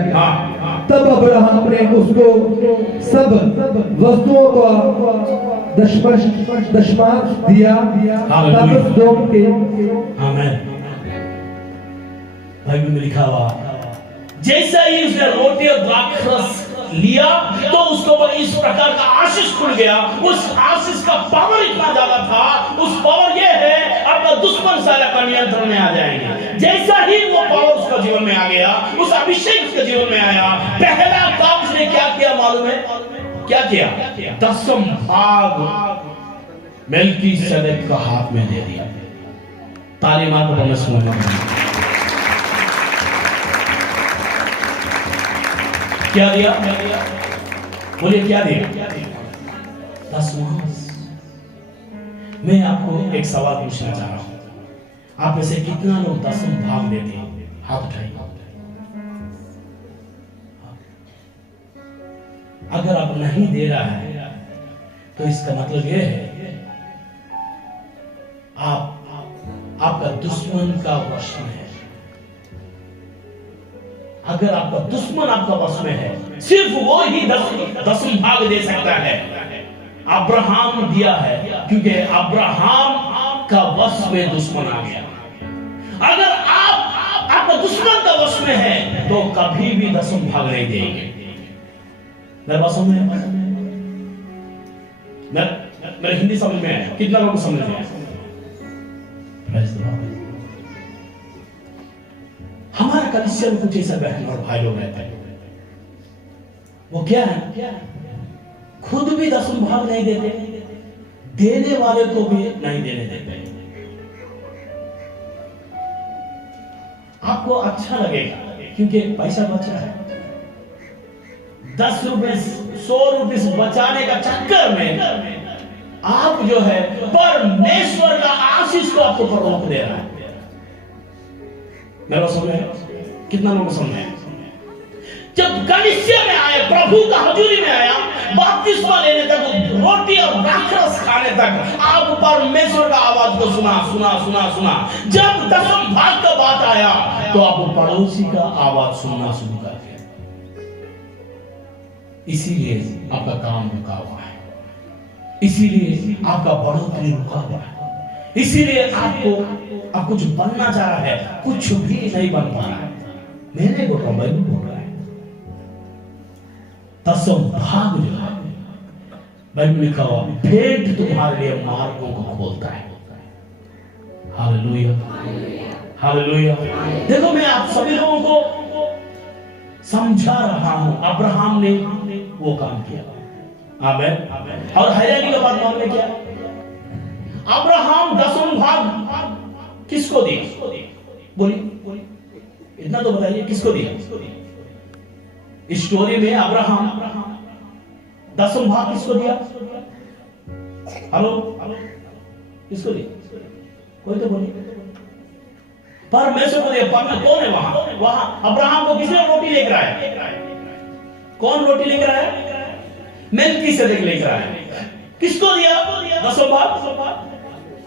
तब अब्राहम ने उसको सब वस्तुओं का दशमांश दिया। तब सदोम के आमीन। बाइबल में लिखा हुआ, जैसा ही उसने रोटी और द्राक्षरस लिया तो उसको इस प्रकार का आशीष खुल गया। उस आशीष का पावर इतना ज्यादा था। उस पावर ये है, आपका दुश्मन सारा का नियंत्रण में आ जाएंगे। जैसा ही वो पावर उसका जीवन में आ गया, उस अभिषेक उसके जीवन में आया, पहला काम उसने क्या किया मालूम है? क्या किया? दसम भाग मेल्कीसेदेक का हाथ में दे दिया। ताली मार को परमेश्वर क्या दिया? बोलिए क्या दिया? दसमांश। मैं आपको एक सवाल पूछना चाह रहा हूं, आप में से कितना लोग दसम भाग देते हैं? हाथ उठाइए। अगर आप नहीं दे रहा है तो इसका मतलब यह है आपका दुश्मन का वश में है। अगर आपका दुश्मन आपका वश में है, सिर्फ वो ही दसम भाग दे सकता है। अब्राहम दिया है क्योंकि अब्राहम का वश में दुश्मन आ गया। अगर आपका दुश्मन का वश में है तो कभी भी दसम भाग नहीं देंगे। मेरे बात समझ में? मेरे हिंदी समझ में आया? कितना लोगों को समझ में आया? हमारा कलीसिया में कुछ ऐसा बहन और भाई लोग रहते हैं, वो क्या है, खुद भी दसम भाग नहीं देते, देने वाले को भी नहीं देने देते। आपको अच्छा लगेगा क्योंकि पैसा बचा है। 10 रुपए 100 रुपए बचाने का चक्कर में आप जो है परमेश्वर का आशीष को आपको पर रोक दे रहा है। मेरा समझ है? कितना लोगों को समझ है? जब कलीसिया में आए, प्रभु का हजूरी में आया, बपतिस्मा लेने तक, रोटी और द्राक्षरस खाने तक, आप परमेश्वर का आवाज को सुना। जब दसम भाग का बात आया तो आप पड़ोसी का आवाज सुनना शुरू कर दिया। इसीलिए आपका काम रुका हुआ है, इसीलिए आपका बढ़ोतरी रुका हुआ है, इसीलिए आप कुछ बनना चाह रहा है, कुछ भी नहीं बन पा रहा है। मैंने बोल रहा है दसम भाग जो है, बाइबल में लिखा हुआ, भेंट तुम्हारे लिए मार्गों को खोलता है। Hallelujah, hallelujah. देखो मैं आप सभी लोगों को समझा रहा हूं, अब्राहम ने वो काम किया। आमीन। और हैरानी का बात मालूम है क्या? अब्राहम दसम भाग किसको दिया? बोलिए, इतना तो बताइए, किसको दिया? इस स्टोरी में अब्राहम दसम भाग किसको दिया? हेलो, किसको दिया? कोई तो बोलिए। परमेश्वर को दिया। कौन है वहां अब्राहम को किसने रोटी लेकर आया? कौन रोटी लेकर आया? मेल्कीसेदेक लेकर आया। किसको दिया दसम भाग?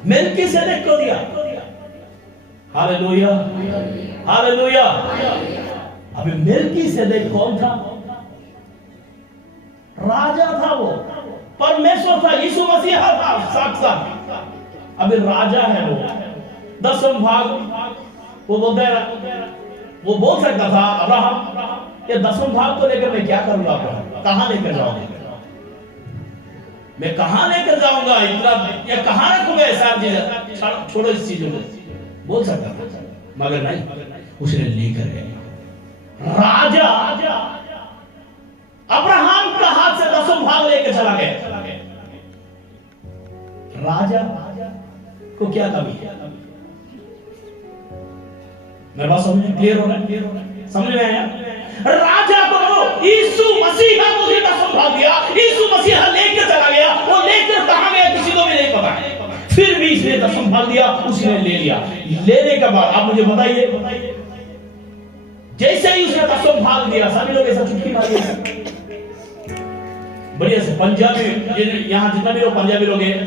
मेल्कीसेदेक को दिया। Hallelujah, hallelujah. अभी मेल्कीसेदेक कौन था? राजा था, वो परमेश्वर था, यीशु मसीह था साक्षात। अभी राजा है वो। दसम भाग वो बोलते हैं, वो बोल सकता था अब्राहम, ये दसम भाग को लेकर मैं क्या करूंगा? अब्राहम कहां लेकर जाऊंगा? मैं कहां लेकर जाऊंगा? इतना ये कहां रखूंगा? ऐसा चीज छोड़ो, इस चीजों को बोल सकता था, मगर नहीं, उसने लेकर गया। राजा अब्राहम का हाथ से दसम भाग लेकर चला गया। राजा को क्या कमी है? मेरे बात समझ में क्लियर हो रहा है? समझ में आया? राजा को यीशु मसीह का मुझे दसम भाग दिया, यीशु मसीह लेकर चला गया। वो लेकर कहां गया किसी को भी नहीं पता है, फिर भी इसने दसम भाग दिया, उसने ले लिया। लेने के बाद आप मुझे बताइए, जैसे ही उसने दसम भाग दिया, सभी लोग ऐसा चुटकी मारिए बढ़िया से। पंजाबी, यहाँ जितना भी लोग पंजाबी लोग हैं,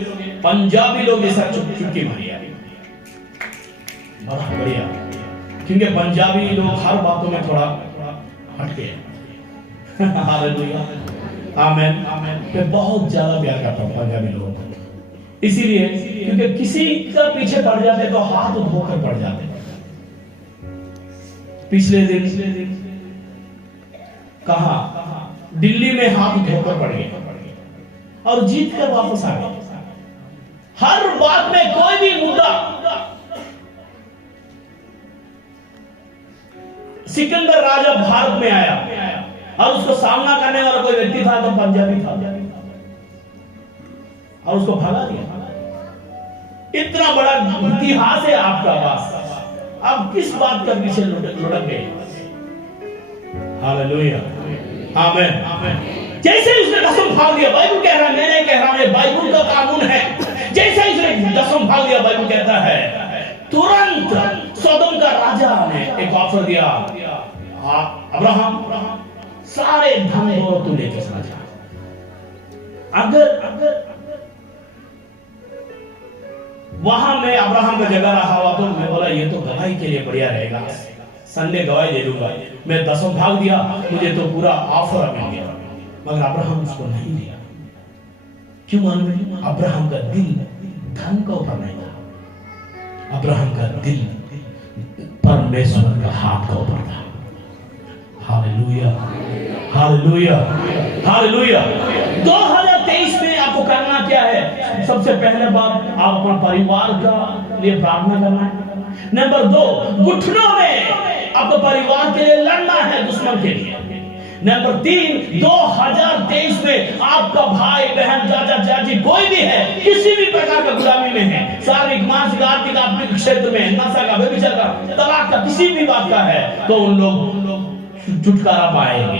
पंजाबी लोग ऐसा चुटकी मारिए बड़ा बढ़िया, क्योंकि पंजाबी लोग हर बातों में थोड़ा हटके हैं। हालेलुया, आमीन, आमीन। मैं बहुत ज्यादा प्यार करता हूँ पंजाबी लोगों को, इसीलिए क्योंकि किसी का पीछे पड़ जाते तो हाथ धोकर पड़ जाते। पिछले दिन कहा दिल्ली में हाथ धोकर पड़ गए और जीत कर वापस आ गए। हर बात में कोई भी मुद्दा, सिकंदर राजा भारत में आया और उसको सामना करने वाला कोई व्यक्ति था तो पंजाबी था और उसको भगा दिया। इतना बड़ा इतिहास है आपका पास, अब किस बात का पीछे लुढ़क गए? हालेलुया, आमीन, आमीन। जैसे उसने दसम भाग दिया, बाइबल कह रहा है, मैं नहीं कह रहा हूं, बाइबल का कानून है। जैसे उसने दसम भाग दिया, बाइबल कहता है तुरंत सदोम का राजा ने एक ऑफर दिया, अब्राहम सारे धन दौलत तू लेकर चला जा। अगर वहां मैं अब्राहम का जगह रहा हुआ तो मैं बोला ये तो गवाही के लिए बढ़िया रहेगा, संडे गवाही दे दूंगा। मैं दसम भाग दिया, मुझे तो पूरा ऑफर मिल गया, मगर अब्राहम उसको नहीं दिया। क्यों मालूम? अब्राहम का दिल धन के ऊपर नहीं था, अब्राहम का दिल परमेश्वर का हाथ के ऊपर था। Hallelujah, hallelujah, hallelujah. 2023 में आपको करना क्या है? सबसे पहले बात, आप अपना परिवार का लिए प्रार्थना करना है। नंबर 2, घुटनों में आपको परिवार के लिए लड़ना है, दुश्मन के लिए। नंबर 3, 2023 में आपका भाई बहन चाचा चाची कोई भी है, किसी भी प्रकार का गुलामी में है, शारीरिक मानसिक आर्थिक आत्मिक क्षेत्र में, नशा का, व्यभिचार का, तलाक का, किसी भी बात का है, तो उन लोग छुटकारा पाएंगे।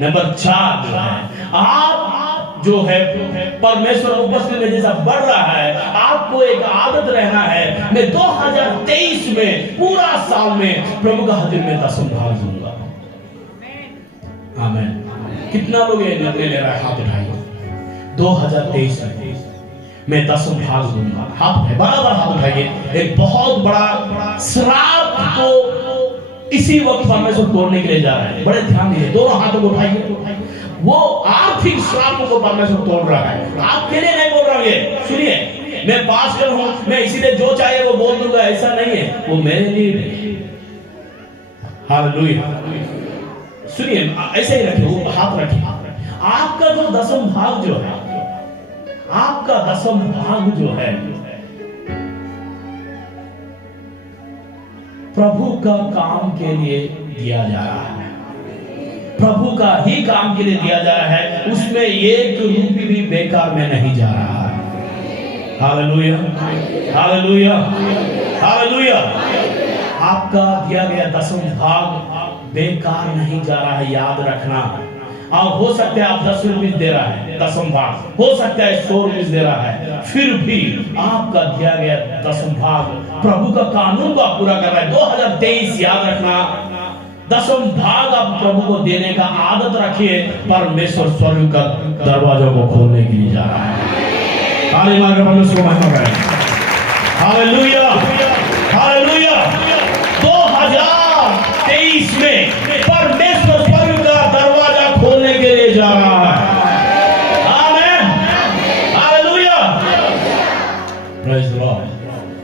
नंबर 4 जो है, आप जो है परमेश्वर उपस्थिति में जैसा बढ़ रहा है, आपको एक आदत रहना है, मैं 2023 में पूरा साल में प्रभु का हाजिर में दसम भाग दूंगा। आमीन। कितना लोग ये निर्णय ले रहा है? हाथ उठाइए। 2023 में मैं दसम भाग दूंगा। हाथ उठाइए, बराबर हाथ उठाइए। एक बहुत बड़ा श्राप को इसी वक्त परमेश्वर तोड़ने के लिए जा रहा है। बड़े ध्यान दीजिए, दोनों हाथों को उठाइए। वो आर्थिक श्राप को परमेश्वर तोड़ रहा है, आपके लिए नहीं बोल रहा हूं। ये सुनिए, मैं पास्टर हूं, मैं इसीलिए जो चाहे वो बोल दूंगा, ऐसा नहीं है, वो मेरे लिए। हालेलुया। सुनिए, ऐसे ही रखिए, वो हाथ रखिए। आपका जो दसम भाग जो है, आपका दसम भाग जो है प्रभु का काम के लिए दिया जा रहा है, प्रभु का ही काम के लिए दिया जा रहा है, उसमें एक रूपी भी बेकार में नहीं जा रहा है। Hallelujah, hallelujah, hallelujah. आपका दिया गया दसम भाग बेकार नहीं जा रहा है, याद रखना। और हो सकता है आप 10 रुपये दे रहा है दसम भाग, हो सकता है 100 रुपये दे रहा है, फिर भी आपका दिया गया दसम भाग प्रभु का कानून को आप पूरा कर रहा है। 2023 याद रखना, दसम भाग आप प्रभु को देने का आदत रखिए, परमेश्वर स्वर्ग का दरवाजों को खोलने के लिए जा रहा है। ताली मारकर परमेश्वर को महिमा करें। Hallelujah, hallelujah. 2023 में परमेश्वर स्वर्ग का दरवाजा खोलने के लिए जा रहा है। आमीन, हालेलुया, प्रेज द लॉर्ड।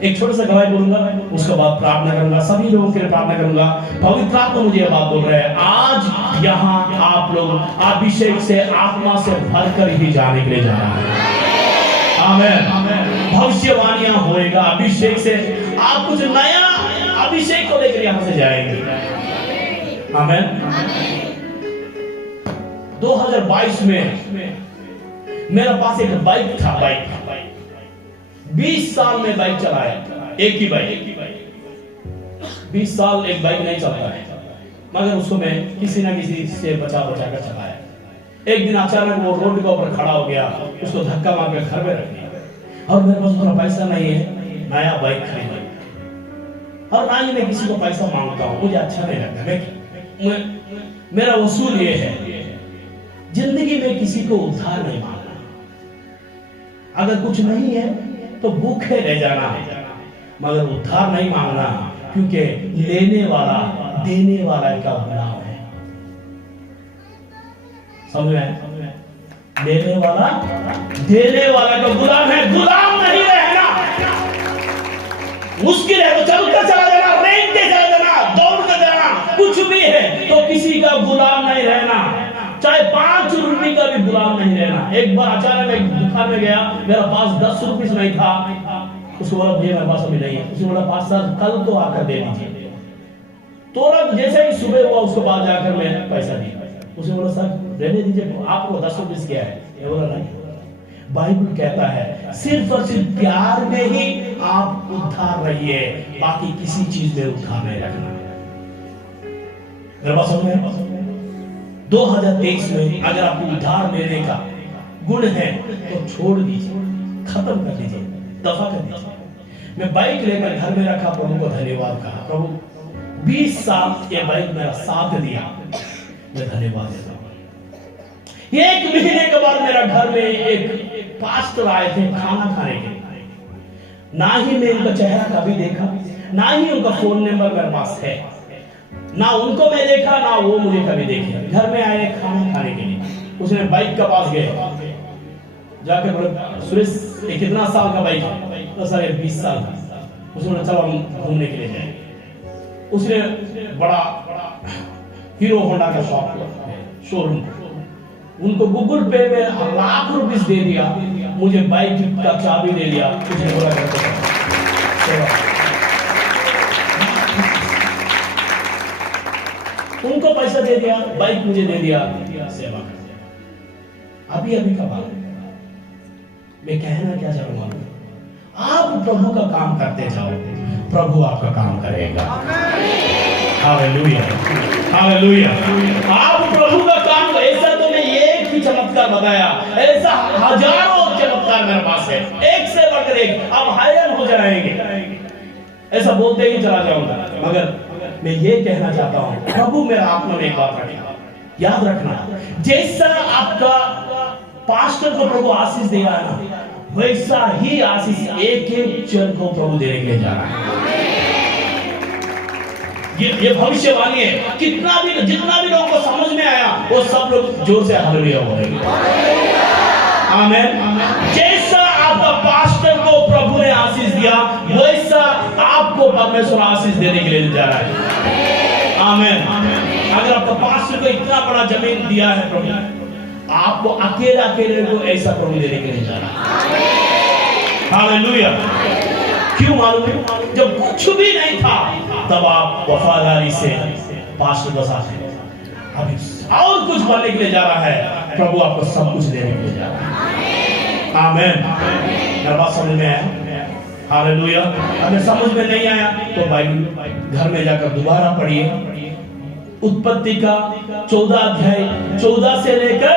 एक छोटा सा गवाही बोलूंगा, उसके बाद प्रार्थना करूंगा, सभी लोगों के लिए प्रार्थना करूंगा। पवित्र आत्मा मुझे ये बात बोल रहे हैं, आज यहाँ आप लोग अभिषेक से, आत्मा से भरकर ही जाने के लिए जा रहा है। आमीन, भविष्यवाणियां होएगा अभिषेक से, आप कुछ नया अभिषेक को लेकर यहाँ से जाएंगे। आमीन। 2022 में मेरे पास एक बाइक था, 20 साल में बाइक चलाया, एक ही बाइक। 20 साल एक बाइक नहीं चलता है, मगर उसको मैं किसी ना किसी से बचा कर चलाया। एक दिन अचानक वो रोड के ऊपर खड़ा हो गया, उसको धक्का मार के घर में रख दिया। और मेरे पास उतना पैसा नहीं है नया बाइक खरीदने, और ना ही मैं किसी को पैसा मांगता हूँ, मुझे अच्छा नहीं लगता। मेरा उसूल ये है, जिंदगी में किसी को उधार नहीं मांगना। अगर कुछ नहीं है तो भूखे रह जाना है, मगर उधार नहीं मांगना, क्योंकि लेने वाला देने वाला का गुलाम है। समझ में? लेने वाला देने वाला का गुलाम है, गुलाम नहीं रहना। मुश्किल है तो चलकर चला जाना, रेंगते चला जाना, दौड़कर जाना, कुछ भी है तो किसी का गुलाम नहीं रहना, चाहे 5 रुपए का भी गुलाम नहीं रहना। एक बार अचानक एक दुकान में गया, मेरा पास 10 रुपए नहीं था। उसको बोला भैया मेरे पास अभी नहीं है। उसने बोला 5 साल कल तो आकर दे दीजिए। तुरंत जैसे ही सुबह हुआ उसके बाद जाकर मैं पैसा दिया। उसने बोला सर रहने दीजिए, आपको 10 रुपए क्या है? ये बोला नहीं, बाइबल कहता है सिर्फ और सिर्फ प्यार में ही आप उद्धार रहिए, बाकी किसी चीज में उद्धार नहीं रखना। मेरे पास समझ में? 2023 में अगर आपको उद्धार लेने का गुण है तो छोड़ दीजिए, खत्म कर दीजिए, दफा कर दीजिए। मैं बाइक लेकर घर में रखा, प्रभु को धन्यवाद कहा, प्रभु 20 साल ये बाइक मेरा साथ दिया, मैं धन्यवाद देता हूं। 1 महीने के बाद मेरा घर में एक पास्टर आए थे खाना खाने के लिए। ना ही मैं उनका चेहरा कभी देखा, ना ही उनका फोन नंबर मेरे पास है, ना उनको मैं देखा ना वो मुझे कभी देखे। घर में आए खाना खाने के लिए, उसने बाइक के पास गए, जाके बोले सुरेश ये कितना साल का बाइक है? तो सर 20 साल का। उसने बोला चलो हम घूमने के लिए जाएंगे। उसने बड़ा हीरो होंडा का शोरूम, उनको गूगल पे में लाख रुपए दे दिया, मुझे बाइक का चाबी दे दिया। उसने बोला उनको पैसा दे दिया, बाइक मुझे दे दिया, सेवा कर दिया। अभी का बात मैं कहना क्या चाहूंगा, आप प्रभु का काम करते जाओ, प्रभु आपका काम करेगा। Hallelujah, hallelujah. आप प्रभु का काम, ऐसा तो मैं एक ही चमत्कार बताया, ऐसा हजारों चमत्कार मेरे पास है, एक से बढ़कर एक। आप हैरान हो जाएंगे, ऐसा बोलते ही चला जाऊंगा, मगर मैं ये कहना चाहता हूं, प्रभु मेरा आत्मा में एक बात रखेगा, याद रखना, जैसा आपका पास्टर को प्रभु आशीष दिया है ना, वैसा ही आशीष एक एक जन को प्रभु देने के लिए जा रहा है। ये भविष्यवाणी है। जितना भी लोगों को समझ में आया वो सब लोग जोर से हालेलुया बोलेंगे। आमीन। जैसा आपका पास्टर को प्रभु ने आशीष दिया, वैसा आपको परमेश्वर आशीष देने के लिए जा रहा है। आमीन। अगर आपका पास्टर को इतना बड़ा जमीन दिया है प्रभु, आपको अकेले को ऐसा प्रभु देने के लिए जा रहा है। हालेलुया। क्यों मालूम है? जब कुछ भी नहीं था तब आप वफादारी से पास्टर के साथ हैं, अभी और कुछ बनने के लिए जा रहा है, प्रभु आपको सब कुछ देने के लिए जा रहा है। आमीन। मेरी बात समझ में आया? हालेलुया। अगर समझ में नहीं आया तो बाइबल घर में जाकर दोबारा पढ़िए। उत्पत्ति का 14 अध्याय 14 से लेकर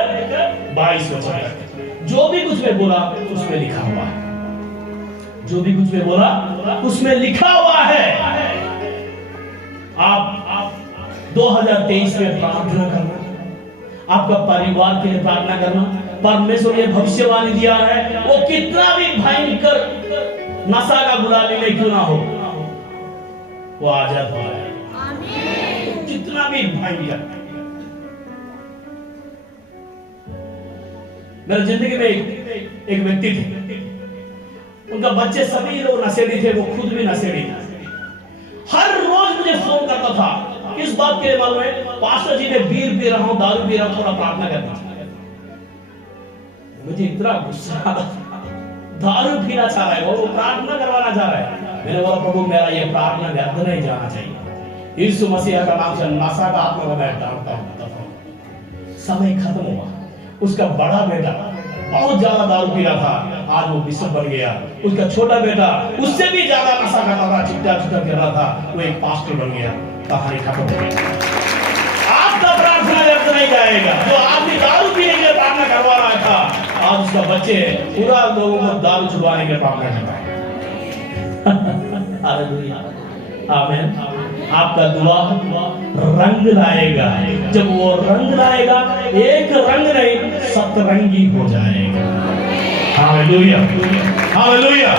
22 तक जो भी कुछ मैं बोला उसमें लिखा हुआ है, जो भी कुछ मैं बोला उसमें लिखा हुआ है। आप 2023 में प्रार्थना करना, आपका परिवार के लिए प्रार्थना करना। परमेश्वर ने भविष्यवाणी दिया है, वो कितना भी भयंकर नशा का गुलामी में क्यों ना हो, वो आजाद हो जाए। कितना भी भयंकर। मेरी जिंदगी में एक व्यक्ति थे, उनका बच्चे सभी लोग नशेड़ी थे, वो खुद भी नशेड़ी थे। हर रोज मुझे फोन करता था, किस बात के लिए मालूम है? पास्टर जी ने बीर पी रहा हूं, दारू पी रहा हूं, थोड़ा प्रार्थना करना। मुझे इतना गुस्सा, दारू पीना चाह रहा है और वो प्रार्थना करवाना चाह रहा है। मैंने बोला प्रभु मेरा ये प्रार्थना व्यर्थ नहीं जाना चाहिए, यीशु मसीह का नाम से नशा का आत्मा को मैं डांटता हूं। समय खत्म हुआ। उसका बड़ा बेटा बहुत ज्यादा दारू पी रहा था, आज वो बिशप बन गया। उसका छोटा बेटा उससे भी ज्यादा नशा करता था, चिट्टा चिट्टा कर रहा था, वो एक पास्टर बन गया। कहानी खत्म हो गई। आपका प्रार्थना व्यर्थ नहीं जाएगा। जो आदमी दारू पीने के लिए प्रार्थना करवा रहा था, आज उसका बच्चे पूरा लोगों को दारू छुड़वाने के लिए प्रार्थना कर रहा है। हालेलुया, आमीन। आपका दुआ रंग लाएगा। जब वो रंग लाएगा, एक रंग नहीं सतरंगी हो जाएगा। Hallelujah, hallelujah.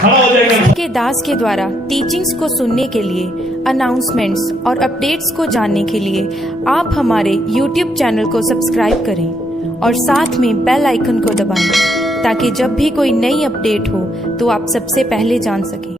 खड़ा हो जाएगा। के दास के द्वारा टीचिंग्स को सुनने के लिए, अनाउंसमेंट्स और अपडेट्स को जानने के लिए आप हमारे YouTube चैनल को सब्सक्राइब करें और साथ में बेल आइकन को दबाएं, ताकि जब भी कोई नई अपडेट हो तो आप सबसे पहले जान सकें।